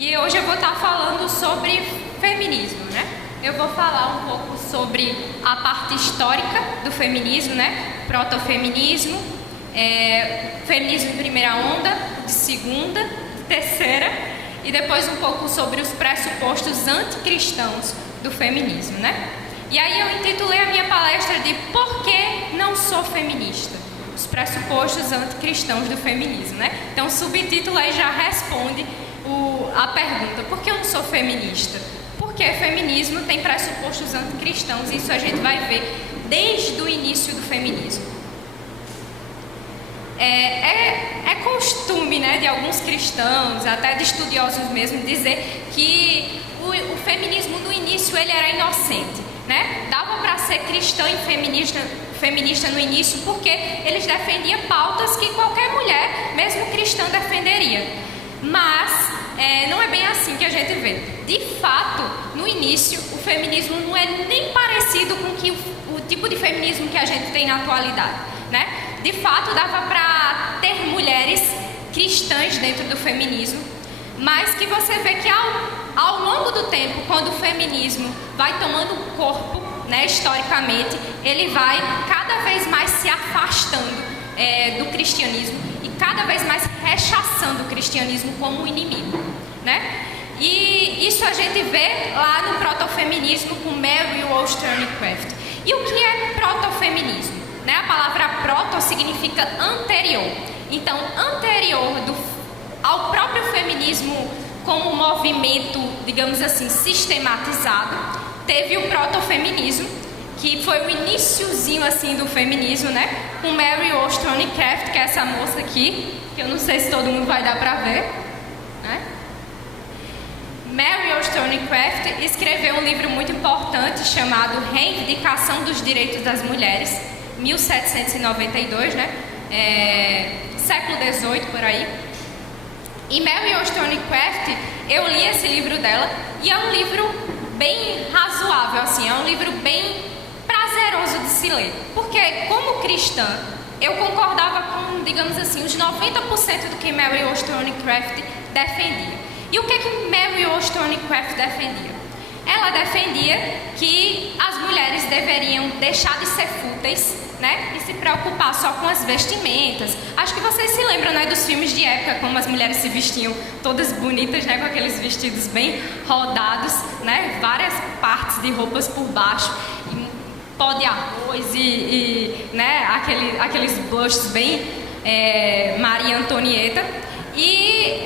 E hoje eu vou estar falando sobre feminismo, né? Eu vou falar um pouco sobre a parte histórica do feminismo, né? Protofeminismo, feminismo de primeira onda, de segunda, de terceira, e depois um pouco sobre os pressupostos anticristãos do feminismo, né? E aí eu intitulei a minha palestra de Por que não sou feminista? Os pressupostos anticristãos do feminismo, né? Então o subtítulo aí já responde a pergunta, por que eu não sou feminista? Porque feminismo tem pressupostos anticristãos, e isso a gente vai ver desde o início do feminismo. É costume, né, de alguns cristãos, até de estudiosos mesmo, dizer que o feminismo no início ele era inocente, né? Dava para ser cristã e feminista no início porque eles defendiam pautas que qualquer mulher, mesmo cristã, defenderia. Mas não é bem assim que a gente vê. De fato, no início, o feminismo não é nem parecido com o tipo de feminismo que a gente tem na atualidade, né? De fato, dava para ter mulheres cristãs dentro do feminismo, mas que você vê que ao longo do tempo, quando o feminismo vai tomando corpo, né, historicamente, ele vai cada vez mais se afastando do cristianismo e cada vez mais rechaçando o cristianismo como inimigo, né? E isso a gente vê lá no protofeminismo com Mary Wollstonecraft. E o que é protofeminismo? Né? A palavra proto significa anterior. Então, anterior ao próprio feminismo como movimento, digamos assim, sistematizado, teve o protofeminismo, que foi o iniciozinho assim do feminismo, né? Com Mary Wollstonecraft, que é essa moça aqui, que eu não sei se todo mundo vai dar para ver, né? Mary Wollstonecraft escreveu um livro muito importante chamado Reivindicação dos Direitos das Mulheres, 1792, né? Século XVIII, por aí. E Mary Wollstonecraft, eu li esse livro dela, e é um livro bem razoável, assim, é um livro bem prazeroso de se ler. Porque, como cristã, eu concordava com, digamos assim, os 90% do que Mary Wollstonecraft defendia. E o que Mary Wollstonecraft defendia? Ela defendia que as mulheres deveriam deixar de ser fúteis, né, e se preocupar só com as vestimentas. Acho que vocês se lembram, né, dos filmes de época, como as mulheres se vestiam todas bonitas, né, com aqueles vestidos bem rodados, né, várias partes de roupas por baixo, e pó de arroz né, aqueles blushes bem Maria Antonieta. E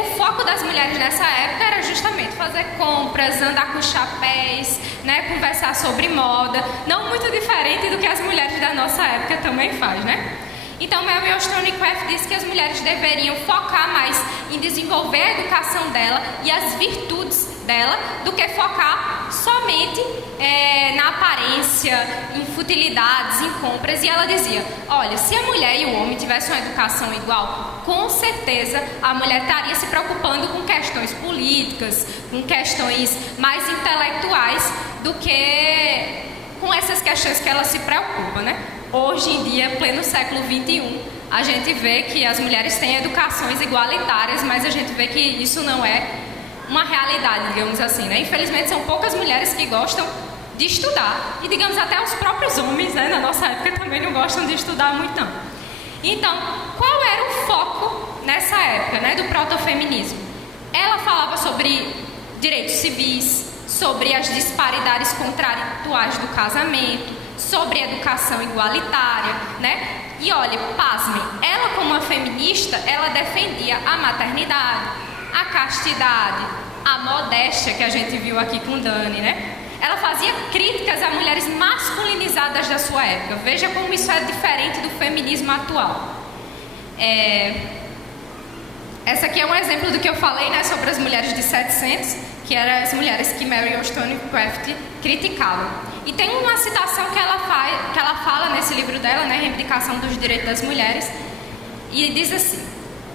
o foco das mulheres nessa época era justamente fazer compras, andar com chapéus, né, conversar sobre moda, não muito diferente do que as mulheres da nossa época também fazem, né? Então, Mary Wollstonecraft disse que as mulheres deveriam focar mais em desenvolver a educação dela e as virtudes dela do que focar somente na aparência, em futilidades, em compras. E ela dizia, olha, se a mulher e o homem tivessem uma educação igual, com certeza a mulher estaria se preocupando com questões políticas, com questões mais intelectuais do que com essas questões que ela se preocupa, né? Hoje em dia, pleno século XXI, a gente vê que as mulheres têm educações igualitárias, mas a gente vê que isso não é uma realidade, digamos assim, né? Infelizmente, são poucas mulheres que gostam de estudar, e digamos até os próprios homens, né, na nossa época também não gostam de estudar muito, não. Então, qual era o foco nessa época, né, do protofeminismo? Ela falava sobre direitos civis, sobre as disparidades contratuais do casamento, sobre educação igualitária, né? E olha, pasmem, ela como uma feminista, ela defendia a maternidade, a castidade, a modéstia que a gente viu aqui com Dani, né? Ela fazia críticas a mulheres masculinizadas da sua época. Veja como isso é diferente do feminismo atual. Essa aqui é um exemplo do que eu falei, né, sobre as mulheres de 700, que eram as mulheres que Mary Wollstonecraft criticava. E tem uma citação que ela fala nesse livro dela, né, Reivindicação dos Direitos das Mulheres, e diz assim,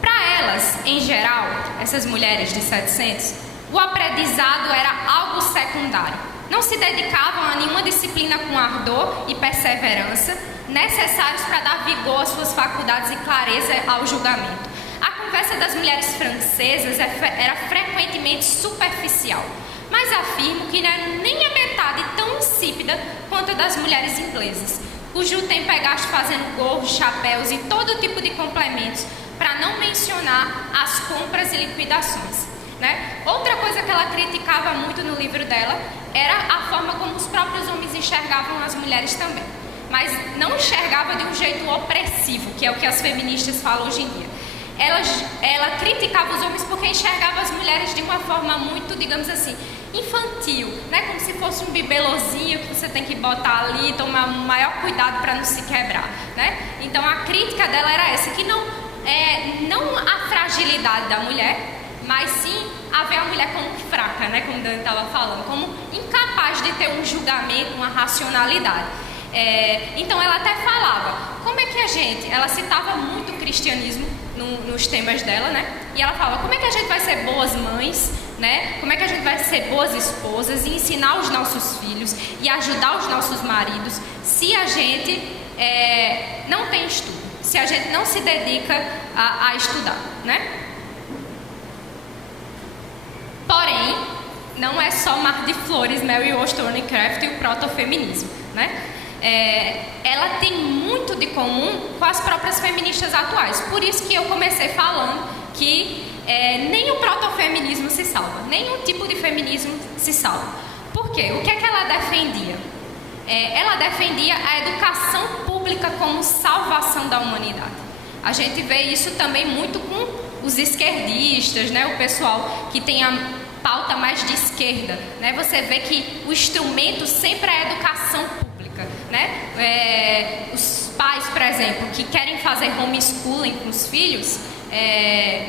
para elas, em geral, essas mulheres de 700, o aprendizado era algo secundário. Não se dedicavam a nenhuma disciplina com ardor e perseverança necessários para dar vigor às suas faculdades e clareza ao julgamento. A conversa das mulheres francesas era frequentemente superficial, mas afirmo que não era nem a metade tão insípida quanto a das mulheres inglesas, cujo tempo é gasto fazendo gorros, chapéus e todo tipo de complementos, para não mencionar as compras e liquidações, né? Outra coisa que ela criticava muito no livro dela era a forma como os próprios homens enxergavam as mulheres também, mas não enxergava de um jeito opressivo, que é o que as feministas falam hoje em dia. Ela criticava os homens porque enxergava as mulheres de uma forma muito, digamos assim, infantil, né? Como se fosse um bibelozinho que você tem que botar ali e tomar o maior cuidado para não se quebrar, né? Então a crítica dela era essa, que não a fragilidade da mulher, mas sim a ver a mulher como fraca, né? Como Dani estava falando, como incapaz de ter um julgamento, uma racionalidade. Então ela até falava, como é que ela citava muito o cristianismo nos temas dela, né? E ela falava, como é que a gente vai ser boas mães, né? Como é que a gente vai ser boas esposas e ensinar os nossos filhos e ajudar os nossos maridos se a gente não tem estudo, se a gente não se dedica a estudar, né? Porém, não é só mar de flores, Mary Wollstonecraft e o protofeminismo, né? Ela tem muito de comum com as próprias feministas atuais. Por isso que eu comecei falando que nem o protofeminismo se salva, nenhum tipo de feminismo se salva. Por quê? O que é que ela defendia? Ela defendia a educação pública como salvação da humanidade. A gente vê isso também muito com os esquerdistas, né? O pessoal que tem a pauta mais de esquerda, né? Você vê que o instrumento sempre é a educação pública, né? Os pais, por exemplo, que querem fazer homeschooling com os filhos,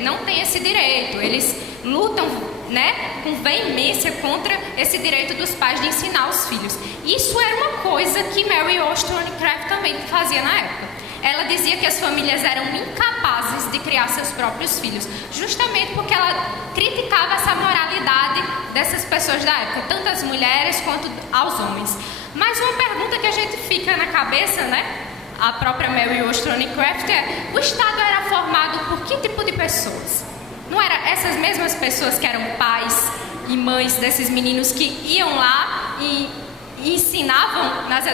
não têm esse direito. Eles lutam, né, com veemência contra esse direito dos pais de ensinar os filhos. Isso era uma coisa que Mary Wollstonecraft também fazia na época. Ela dizia que as famílias eram incapazes de criar seus próprios filhos, justamente porque ela criticava essa moralidade dessas pessoas da época, tanto as mulheres quanto aos homens. Mas uma pergunta que a gente fica na cabeça, né? A própria Mary Wollstonecraft o Estado era formado por que tipo de pessoas? Não eram essas mesmas pessoas que eram pais e mães desses meninos que iam lá e ensinavam nas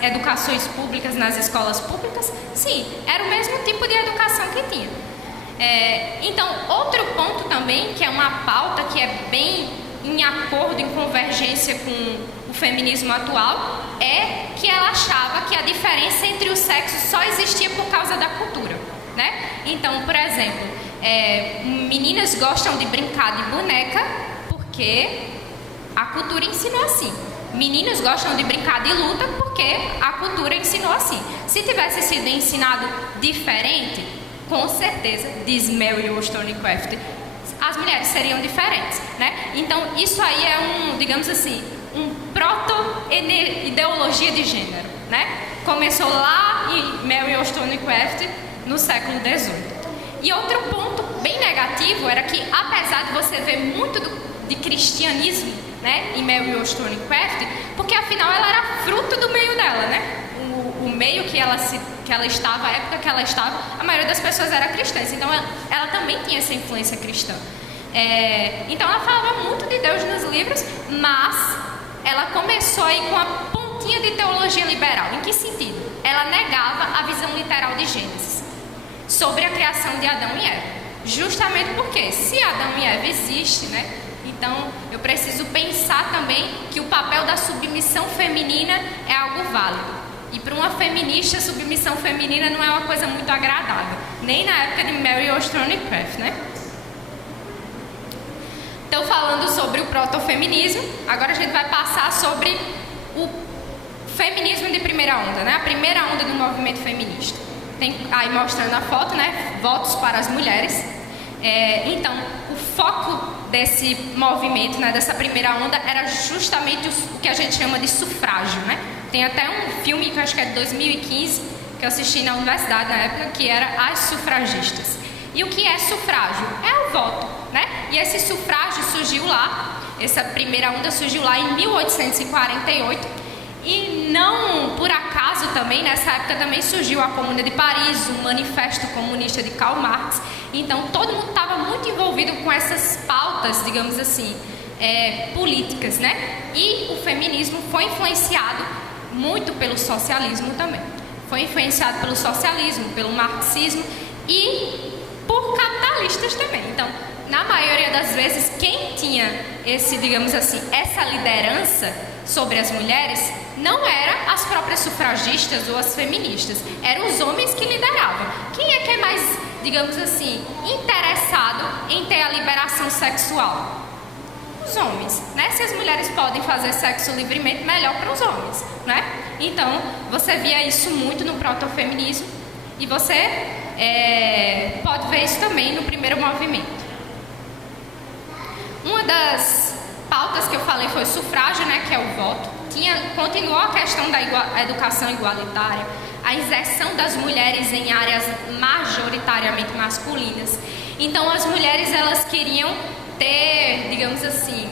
educações públicas, nas escolas públicas? Sim, era o mesmo tipo de educação que tinha. Então, outro ponto também, que é uma pauta que é bem em acordo, em convergência com o feminismo atual, é que ela achava que a diferença entre os sexos só existia por causa da cultura, né? Então, por exemplo, meninas gostam de brincar de boneca porque a cultura ensinou assim. Meninos gostam de brincar de luta porque a cultura ensinou assim. Se tivesse sido ensinado diferente, com certeza, diz Mary Wollstonecraft, as mulheres seriam diferentes, né? Então, isso aí é digamos assim, um proto-ideologia de gênero, né? Começou lá em Mary Wollstonecraft no século XVIII. E outro ponto bem negativo era que, apesar de você ver muito de cristianismo, né, em Mary Wollstonecraft, porque afinal ela era fruto do meio dela, né? O meio que ela estava, a época que ela estava, a maioria das pessoas era cristãs, então ela também tinha essa influência cristã. Então ela falava muito de Deus nos livros, mas ela começou aí com a pontinha de teologia liberal. Em que sentido? Ela negava a visão literal de Gênesis sobre a criação de Adão e Eva, justamente porque se Adão e Eva existem, né? Então, eu preciso pensar também que o papel da submissão feminina é algo válido. E para uma feminista, submissão feminina não é uma coisa muito agradável, nem na época de Mary Wollstonecraft, né? Então, falando sobre o protofeminismo, agora a gente vai passar sobre o feminismo de primeira onda, né? A primeira onda do movimento feminista. Tem aí mostrando a foto, né? Votos para as mulheres. Então, o foco desse movimento, né, dessa primeira onda, era justamente o que a gente chama de sufrágio, né? Tem até um filme que eu acho que é de 2015, que eu assisti na universidade na época, que era As Sufragistas. E o que é sufrágio? É o voto, né? E esse sufrágio surgiu lá, essa primeira onda surgiu lá em 1848, E não por acaso também, nessa época também surgiu a Comuna de Paris, o Manifesto Comunista de Karl Marx. Então todo mundo estava muito envolvido com essas pautas, digamos assim, políticas, né? E o feminismo foi influenciado muito pelo socialismo também. Foi influenciado pelo socialismo, pelo marxismo e por capitalistas também. Então, na maioria das vezes, quem tinha digamos assim, essa liderança sobre as mulheres não eram as próprias sufragistas ou as feministas, eram os homens que lideravam. Quem é que é mais, digamos assim, interessado em ter a liberação sexual? Os homens, né? Se as mulheres podem fazer sexo livremente, melhor para os homens, né? Então, você via isso muito no protofeminismo e você pode ver isso também no primeiro movimento. Uma das pautas que eu falei foi o sufrágio, né, que é o voto. Continuou a questão da educação igualitária, a inserção das mulheres em áreas majoritariamente masculinas. Então, as mulheres, elas queriam ter, digamos assim,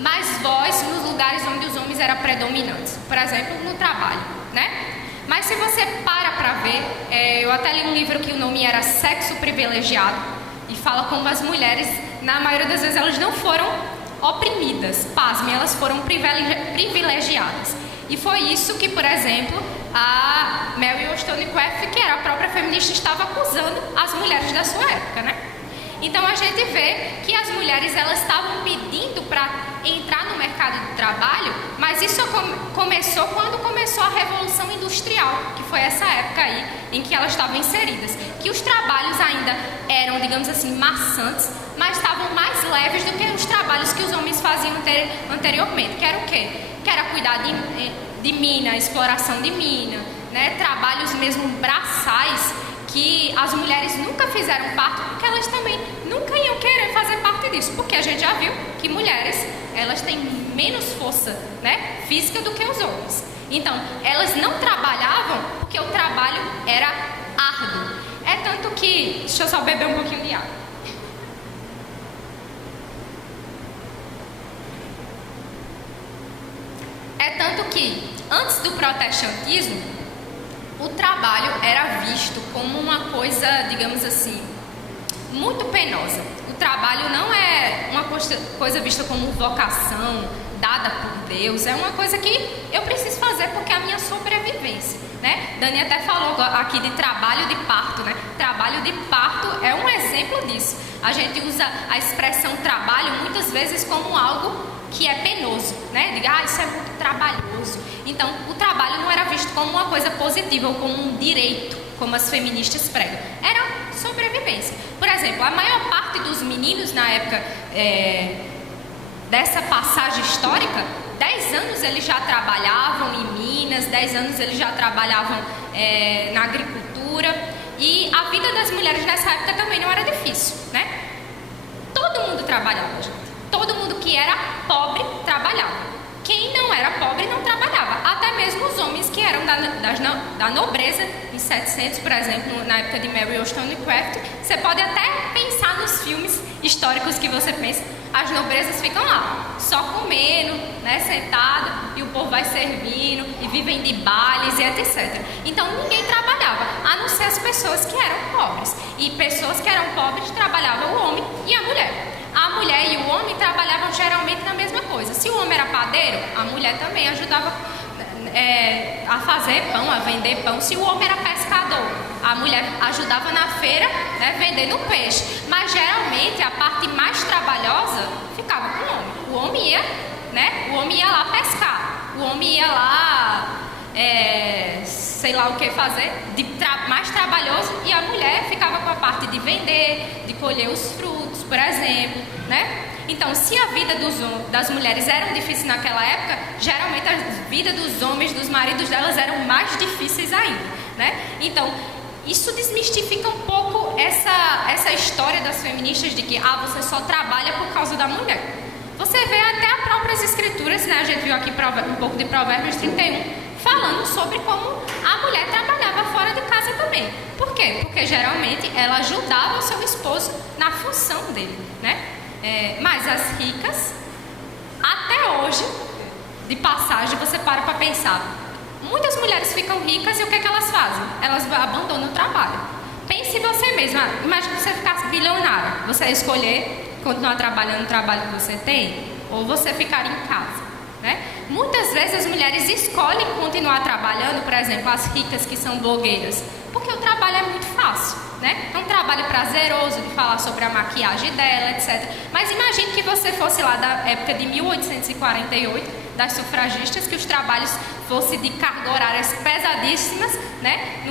mais voz nos lugares onde os homens eram predominantes. Por exemplo, no trabalho, né? Mas se você para ver, eu até li um livro que o nome era Sexo Privilegiado, e fala como as mulheres, na maioria das vezes, elas não foram oprimidas, pasmem, elas foram privilegiadas. E foi isso que, por exemplo, a Mary Wollstonecraft, que era a própria feminista, estava acusando as mulheres da sua época, né? Então a gente vê que as mulheres, elas estavam pedindo para entrar no mercado de trabalho, mas isso começou quando começou a Revolução Industrial, que foi essa época aí em que elas estavam inseridas, que os trabalhos ainda eram, digamos assim, maçantes, mas estavam mais leves do que os trabalhos que os homens faziam anteriormente, que era o quê? Que era cuidar de mina, exploração de mina, né? Trabalhos mesmo braçais, que as mulheres nunca fizeram parte, porque elas também nunca iam querer fazer parte disso, porque a gente já viu que mulheres, elas têm menos força, né, física do que os homens. Então, elas não trabalhavam porque o trabalho era árduo. É tanto que, deixa eu só beber um pouquinho de água. É tanto que, antes do protestantismo, o trabalho era visto como uma coisa, digamos assim, muito penosa. O trabalho não é uma coisa vista como vocação, dada por Deus. É uma coisa que eu preciso fazer porque é a minha sobrevivência, né? Dani até falou aqui de trabalho de parto, né? Trabalho de parto é um exemplo disso. A gente usa a expressão trabalho muitas vezes como algo que é penoso, né? Diga, isso é muito trabalhoso. Então, o trabalho não era visto como uma coisa positiva ou como um direito, como as feministas pregam. Era sobrevivência. Por exemplo, a maior parte dos meninos na época dessa passagem histórica, 10 anos eles já trabalhavam em minas, 10 anos eles já trabalhavam na agricultura, e a vida das mulheres nessa época também não era difícil, né? Todo mundo trabalhava, gente. Todo mundo que era pobre trabalhava. Quem não era pobre não trabalhava. Até mesmo os homens que eram da nobreza, em 700, por exemplo, na época de Mary Wollstonecraft, você pode até pensar nos filmes históricos que você pensa, as nobrezas ficam lá, só comendo, né, sentado, e o povo vai servindo, e vivem de bailes e etc. Então ninguém trabalhava, a não ser as pessoas que eram pobres. E pessoas que eram pobres trabalhavam o homem e a mulher. A mulher e o homem trabalhavam geralmente na mesma coisa. Se o homem era padeiro, a mulher também ajudava a fazer pão, a vender pão. Se o homem era pescador, a mulher ajudava na feira, né, vendendo peixe. Mas geralmente a parte mais trabalhosa ficava com o homem. O homem ia, né, o homem ia lá pescar. O homem ia lá, sei lá o que fazer, mais trabalhoso, e a mulher ficava com a parte de vender, de colher os frutos, por exemplo, né? Então, se a vida das mulheres era difícil naquela época, geralmente a vida dos homens, dos maridos delas, eram mais difíceis ainda, né? Então, isso desmistifica um pouco essa história das feministas de que você só trabalha por causa da mulher. Você vê até as próprias escrituras, né? A gente viu aqui um pouco de Provérbios 31, falando sobre como a mulher trabalhava fora de casa também. Por quê? Porque geralmente ela ajudava o seu esposo na função dele, né? Mas as ricas, até hoje, de passagem, você para pensar. Muitas mulheres ficam ricas e o que é que elas fazem? Elas abandonam o trabalho. Pense você mesma, imagine que você ficasse bilionária. Você ia escolher continuar trabalhando no trabalho que você tem ou você ficar em casa, né? Muitas vezes as mulheres escolhem continuar trabalhando, por exemplo, as ricas que são blogueiras, porque o trabalho é muito fácil, né? É um trabalho prazeroso de falar sobre a maquiagem dela, etc. Mas imagine que você fosse lá da época de 1848, das sufragistas, que os trabalhos fossem de carga horárias pesadíssimas, né?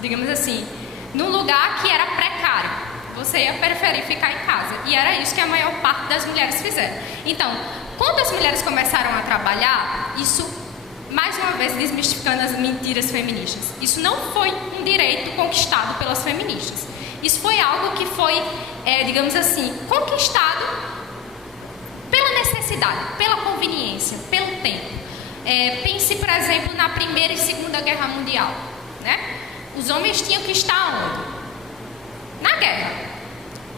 Digamos assim, num lugar que era precário. Você ia preferir ficar em casa. E era isso que a maior parte das mulheres fizeram. Então, quando as mulheres começaram a trabalhar, isso, mais uma vez, desmistificando as mentiras feministas, isso não foi um direito conquistado pelas feministas. Isso foi algo que foi, digamos assim, conquistado pela necessidade, pela conveniência, pelo tempo. Pense, por exemplo, na Primeira e Segunda Guerra Mundial, né? Os homens tinham que estar onde? Na guerra.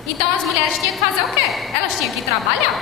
Então as mulheres tinham que fazer o quê? Elas tinham que trabalhar.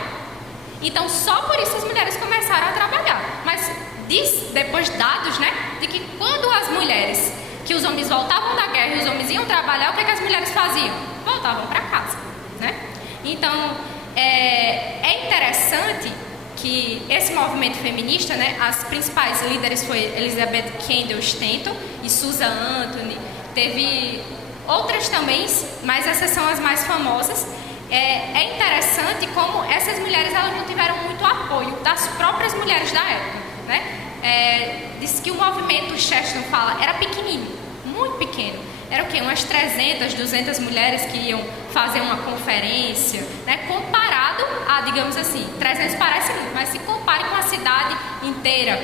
Então só por isso as mulheres começaram a trabalhar. Mas diz depois dados, né, de que quando as mulheres, que os homens voltavam da guerra e os homens iam trabalhar, o que é que as mulheres faziam? Voltavam para casa, né? Então é interessante que esse movimento feminista, né, as principais líderes foi Elizabeth Candle Stanton e Susan Anthony, teve outras também, mas essas são as mais famosas. É interessante como essas mulheres elas não tiveram muito apoio das próprias mulheres da época, né? Diz que o movimento, Chesterton fala, era pequenino, muito pequeno. Era o quê? Umas 300, 200 mulheres que iam fazer uma conferência, né? Comparado a, digamos assim, 300 parece muito, mas se compare com a cidade inteira,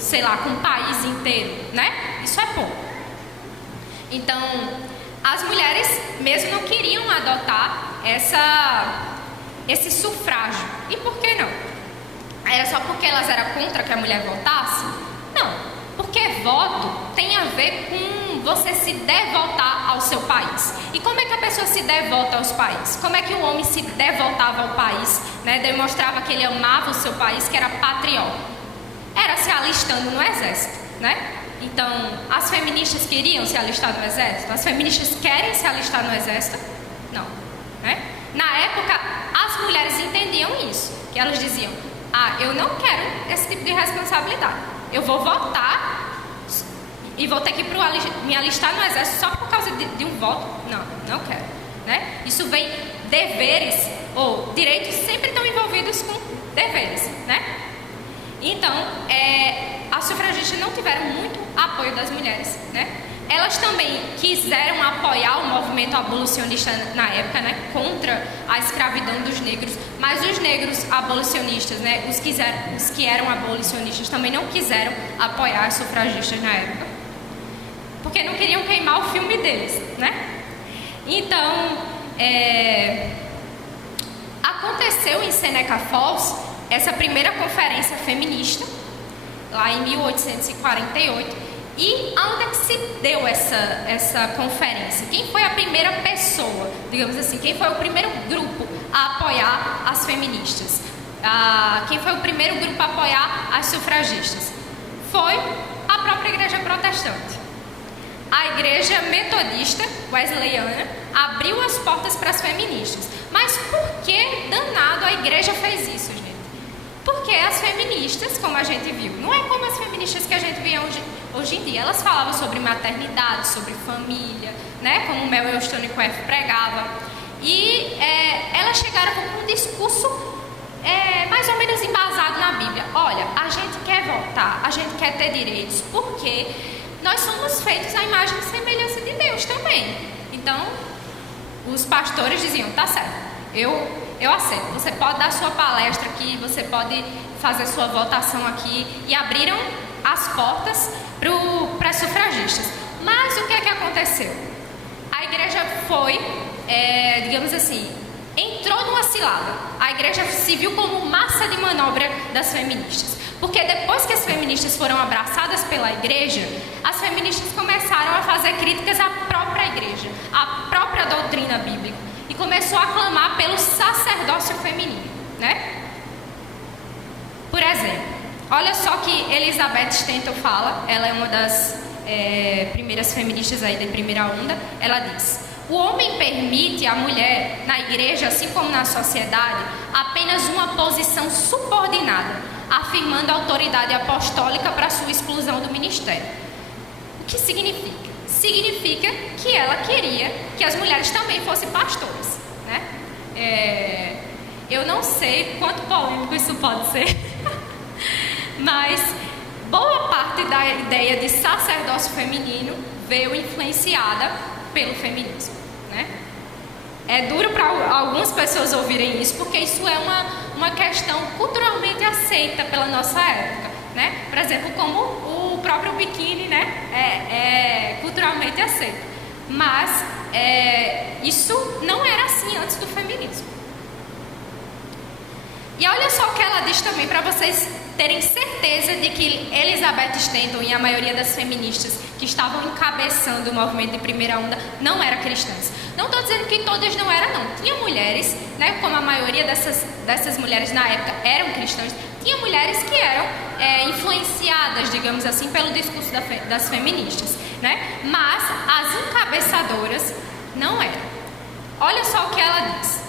sei lá, com o país inteiro, né? Isso é pouco. Então, as mulheres mesmo não queriam adotar esse sufrágio. E por que não? Era só porque elas eram contra que a mulher votasse? Não, porque voto tem a ver com você se devotar ao seu país. E como é que a pessoa se devota aos países? Como é que o homem se devotava ao país, né? Demonstrava que ele amava o seu país, que era patriota? Era se alistando no exército, né? Então, as feministas queriam se alistar no exército? As feministas querem se alistar no exército? Não, né? Na época, as mulheres entendiam isso, que elas diziam, eu não quero esse tipo de responsabilidade. Eu vou votar e vou ter que me alistar no exército só por causa de um voto? Não quero, né? Isso vem deveres, ou direitos sempre estão envolvidos com deveres, né? Então, as sufragistas não tiveram muito apoio das mulheres, né? Elas também quiseram apoiar o movimento abolicionista na época, né? Contra a escravidão dos negros, mas os negros abolicionistas, né? Os que eram abolicionistas também não quiseram apoiar as sufragistas na época, porque não queriam queimar o filme deles, né? Então, aconteceu em Seneca Falls essa primeira conferência feminista, lá em 1848, e onde é que se deu essa conferência? Quem foi a primeira pessoa, digamos assim, quem foi o primeiro grupo a apoiar as feministas? Quem foi o primeiro grupo a apoiar as sufragistas? Foi a própria igreja protestante. A igreja metodista wesleyana abriu as portas para as feministas. Mas por que danado a igreja fez isso, gente? Porque as feministas, como a gente viu, não é como as feministas que a gente vê hoje em dia. Elas falavam sobre maternidade, sobre família, né? Como Mel Wollstonecraft pregava. E elas chegaram com um discurso mais ou menos embasado na Bíblia. Olha, a gente quer votar, a gente quer ter direitos, porque nós somos feitos à imagem e semelhança de Deus também. Então, os pastores diziam, tá certo, eu aceito, você pode dar sua palestra aqui, você pode fazer sua votação aqui, e abriram as portas para as sufragistas. Mas o que é que aconteceu? A igreja foi, digamos assim, entrou numa cilada. A igreja se viu como massa de manobra das feministas. Porque depois que as feministas foram abraçadas pela igreja, as feministas começaram a fazer críticas à própria igreja, à própria doutrina bíblica, e começou a clamar pelo sacerdócio feminino, né? Por exemplo, olha só que Elizabeth Stanton fala, ela é uma das primeiras feministas aí da primeira onda. Ela diz: o homem permite à mulher, na igreja, assim como na sociedade, apenas uma posição subordinada, afirmando a autoridade apostólica para sua exclusão do ministério. O que significa? Significa que ela queria que as mulheres também fossem pastoras, né? Eu não sei quanto polêmico isso pode ser, mas boa parte da ideia de sacerdócio feminino veio influenciada pelo feminismo, né? É duro para algumas pessoas ouvirem isso, porque isso é uma questão culturalmente aceita pela nossa época, né? Por exemplo, como o próprio biquíni, né? É culturalmente aceito. Mas isso não era assim antes do feminismo. E olha só o que ela diz também, para vocês terem certeza de que Elizabeth Stanton e a maioria das feministas que estavam encabeçando o movimento de primeira onda não eram cristãs. Não estou dizendo que todas não eram, não. Tinha mulheres, né, como a maioria dessas mulheres na época eram cristãs, tinha mulheres que eram influenciadas, digamos assim, pelo discurso das feministas, né? Mas as encabeçadoras não eram. Olha só o que ela diz.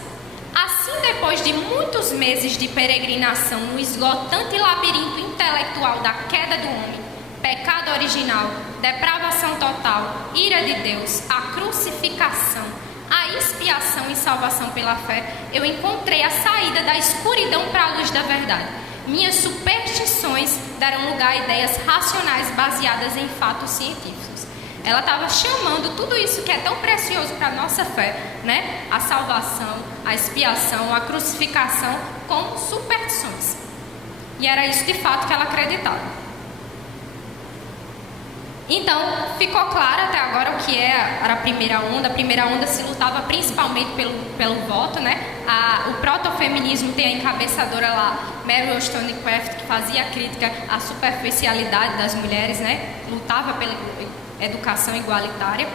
Assim, depois de muitos meses de peregrinação no esgotante labirinto intelectual da queda do homem, pecado original, depravação total, ira de Deus, a crucificação, a expiação e salvação pela fé, eu encontrei a saída da escuridão para a luz da verdade. Minhas superstições deram lugar a ideias racionais baseadas em fatos científicos. Ela estava chamando tudo isso que é tão precioso para a nossa fé, né? A salvação, a expiação, a crucificação, como superstições. E era isso de fato que ela acreditava. Então, ficou claro até agora o que era a primeira onda. A primeira onda se lutava principalmente pelo voto, né? O protofeminismo tem a encabeçadora lá, Mary Wollstonecraft, que fazia crítica à superficialidade das mulheres, né? Lutava pela educação igualitária.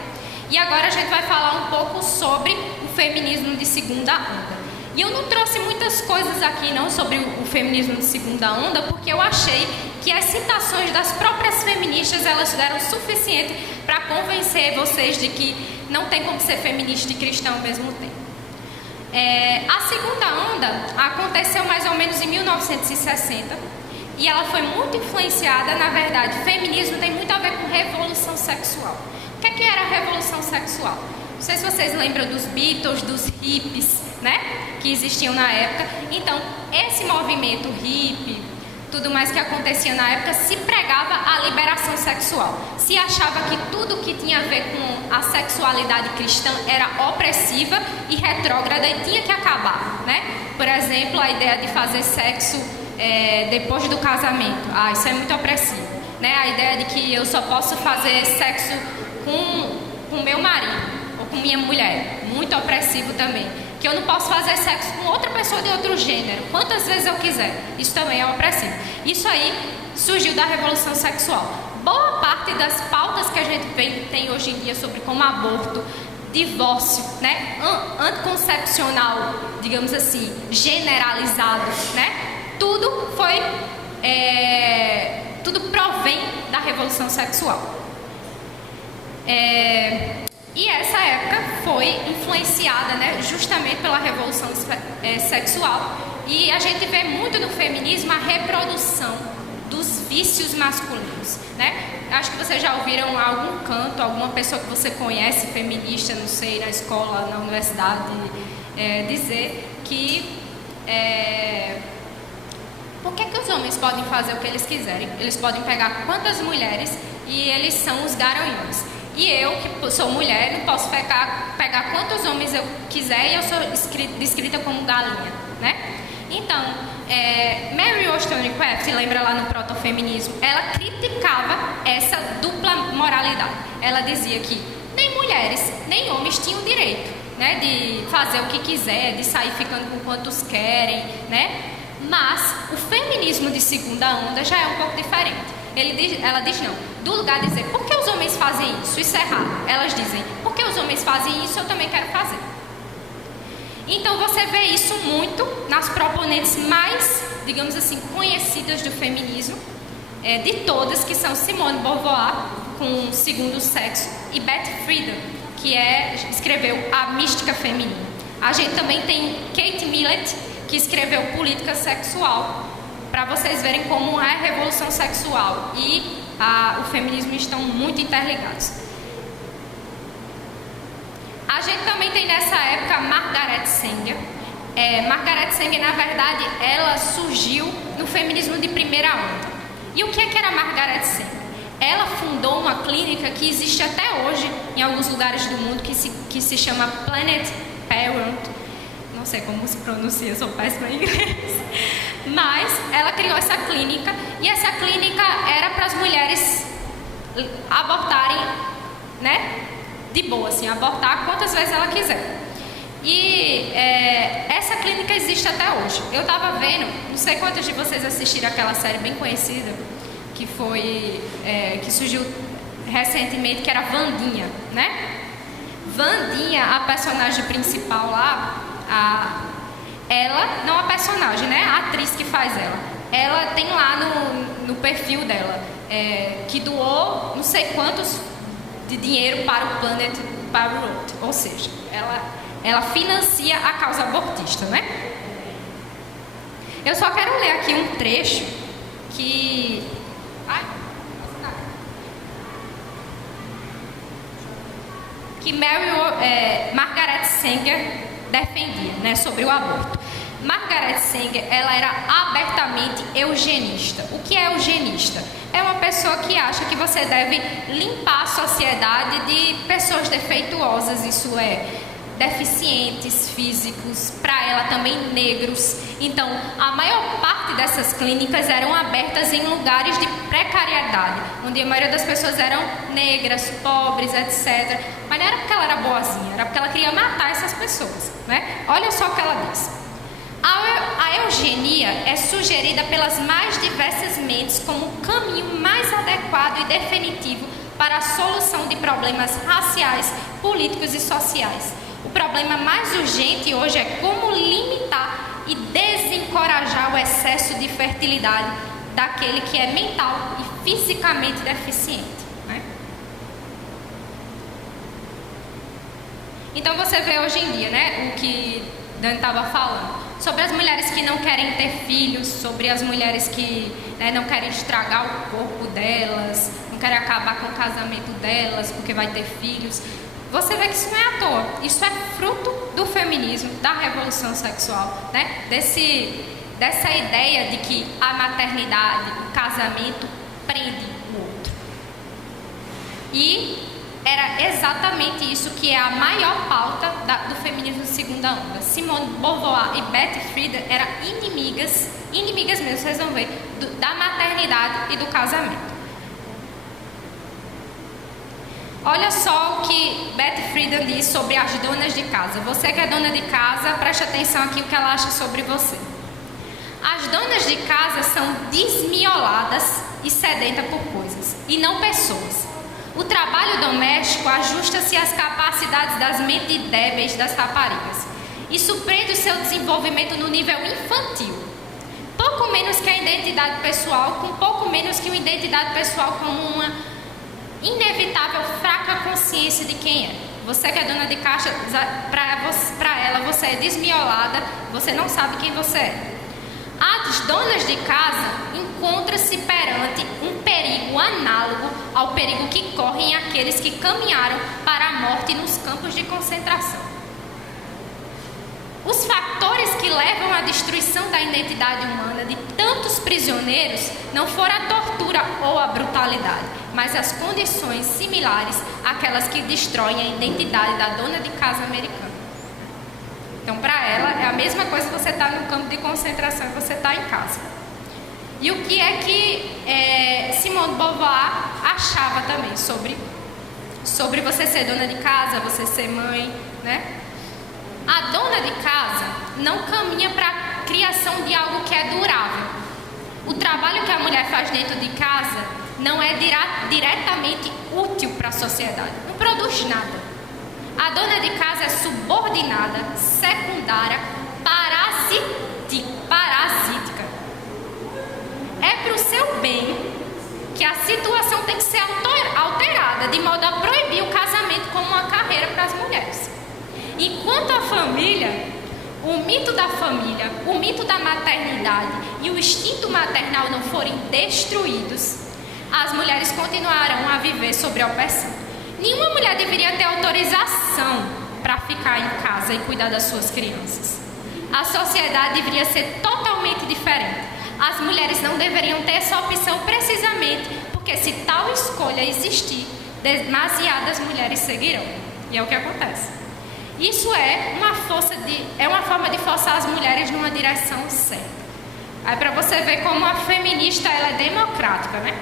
E agora a gente vai falar um pouco sobre o feminismo de segunda onda. E eu não trouxe muitas coisas aqui não sobre o feminismo de segunda onda, porque eu achei que as citações das próprias feministas, elas deram suficiente para convencer vocês de que não tem como ser feminista e cristã ao mesmo tempo. A segunda onda aconteceu mais ou menos em 1960 e ela foi muito influenciada, na verdade, feminismo tem muito a ver com revolução sexual. O que era a revolução sexual? Não sei se vocês lembram dos Beatles, dos hippies, né, que existiam na época. Então, esse movimento hippie, tudo mais que acontecia na época, se pregava a liberação sexual. Se achava que tudo que tinha a ver com a sexualidade cristã era opressiva e retrógrada e tinha que acabar, né? Por exemplo, a ideia de fazer sexo depois do casamento. Isso é muito opressivo, né? A ideia de que eu só posso fazer sexo com meu marido ou com minha mulher, muito opressivo também. Que eu não posso fazer sexo com outra pessoa de outro gênero, quantas vezes eu quiser. Isso também é opressivo. Isso aí surgiu da revolução sexual. Boa parte das pautas que a gente tem hoje em dia sobre como aborto, divórcio, né, anticoncepcional, digamos assim, generalizado, né, tudo provém da revolução sexual. E essa época foi influenciada, né, justamente pela revolução sexual. E a gente vê muito no feminismo a reprodução dos vícios masculinos, né? Acho que vocês já ouviram algum canto, alguma pessoa que você conhece, feminista, não sei, na escola, na universidade, dizer que por que os homens podem fazer o que eles quiserem? Eles podem pegar quantas mulheres e eles são os garanhões. E eu, que sou mulher, não posso pegar quantos homens eu quiser e eu sou descrita como galinha, né? Então, Mary Wollstonecraft, lembra lá no protofeminismo, ela criticava essa dupla moralidade. Ela dizia que nem mulheres, nem homens tinham direito, né, de fazer o que quiser, de sair ficando com quantos querem, né? Mas o feminismo de segunda onda já é um pouco diferente. Ela diz não, do lugar de dizer, por que os homens fazem isso? Isso é errado. Elas dizem, por que os homens fazem isso? Eu também quero fazer. Então você vê isso muito nas proponentes mais, digamos assim, conhecidas do feminismo, de todas, que são Simone de Beauvoir, com o Segundo Sexo, e Beth Friedan, que escreveu A Mística Feminina. A gente também tem Kate Millett, que escreveu Política Sexual, para vocês verem como a revolução sexual e o feminismo estão muito interligados. A gente também tem nessa época Margaret Sanger. Margaret Sanger, na verdade, ela surgiu no feminismo de primeira onda. E o que era Margaret Sanger? Ela fundou uma clínica que existe até hoje em alguns lugares do mundo, que se chama Planned Parenthood. Não sei como se pronuncia, sou péssima em inglês. Mas ela criou essa clínica, e essa clínica era para as mulheres abortarem, né? De boa, assim, abortar quantas vezes ela quiser. E essa clínica existe até hoje. Eu estava vendo, não sei quantos de vocês assistiram aquela série bem conhecida, que surgiu recentemente, que era Wandinha, né? Wandinha, a personagem principal lá, ela, não a personagem, né? A atriz que faz ela tem lá no perfil dela, que doou não sei quantos de dinheiro para o Planned Parenthood, ou seja, ela financia a causa abortista, né? Eu só quero ler aqui um trecho que Margaret Sanger defendia, né, sobre o aborto. Margaret Sanger, ela era abertamente eugenista. O que é eugenista? É uma pessoa que acha que você deve limpar a sociedade de pessoas defeituosas, isso é, deficientes físicos, para ela também negros. Então, a maior parte dessas clínicas eram abertas em lugares de precariedade, onde a maioria das pessoas eram negras, pobres, etc. Mas não era porque ela era boazinha, era porque ela queria matar essas pessoas, né? Olha só o que ela diz. A eugenia é sugerida pelas mais diversas mentes como o caminho mais adequado e definitivo para a solução de problemas raciais, políticos e sociais. O problema mais urgente hoje é como limitar e desencorajar o excesso de fertilidade daquele que é mental e fisicamente deficiente, né? Então você vê hoje em dia, né, o que Dani estava falando, sobre as mulheres que não querem ter filhos, sobre as mulheres que, né, não querem estragar o corpo delas, não querem acabar com o casamento delas porque vai ter filhos. Você vê que isso não é à toa, isso é fruto do feminismo, da revolução sexual, né? Dessa ideia de que a maternidade, o casamento prende o outro. E era exatamente isso que é a maior pauta do feminismo de segunda onda. Simone de Beauvoir e Beth Friedan eram inimigas mesmo, vocês vão ver, da maternidade e do casamento. Olha só o que Beth Friedan diz sobre as donas de casa. Você que é dona de casa, preste atenção aqui o que ela acha sobre você. As donas de casa são desmioladas e sedentas por coisas, e não pessoas. O trabalho doméstico ajusta-se às capacidades das mentes débeis das raparigas e surpreende o seu desenvolvimento no nível infantil. Pouco menos que a identidade pessoal, com pouco menos que uma identidade pessoal como uma inevitável fraca consciência de quem é. Você que é dona de casa, para ela você é desmiolada, você não sabe quem você é. As donas de casa encontram-se perante um perigo análogo ao perigo que correm aqueles que caminharam para a morte nos campos de concentração. Os fatores que levam à destruição da identidade humana de tantos prisioneiros não foram a tortura ou a brutalidade, mas as condições similares àquelas que destroem a identidade da dona de casa americana. Então, para ela, é a mesma coisa que você está no campo de concentração e você está em casa. E o que é que Simone de Beauvoir achava também sobre você ser dona de casa, você ser mãe, né? A dona de casa não caminha para a criação de algo que é durável. O trabalho que a mulher faz dentro de casa não é diretamente útil para a sociedade, não produz nada. A dona de casa é subordinada, secundária, parasítica. É para o seu bem que a situação tem que ser alterada, de modo a proibir o casamento como uma carreira para as mulheres. Enquanto a família, o mito da família, o mito da maternidade e o instinto maternal não forem destruídos, as mulheres continuarão a viver sob opressão. Nenhuma mulher deveria ter autorização para ficar em casa e cuidar das suas crianças. A sociedade deveria ser totalmente diferente. As mulheres não deveriam ter essa opção precisamente porque, se tal escolha existir, demasiadas mulheres seguirão. E é o que acontece. Isso é uma forma de forçar as mulheres numa direção certa. Aí, para você ver como a feminista ela é democrática, né?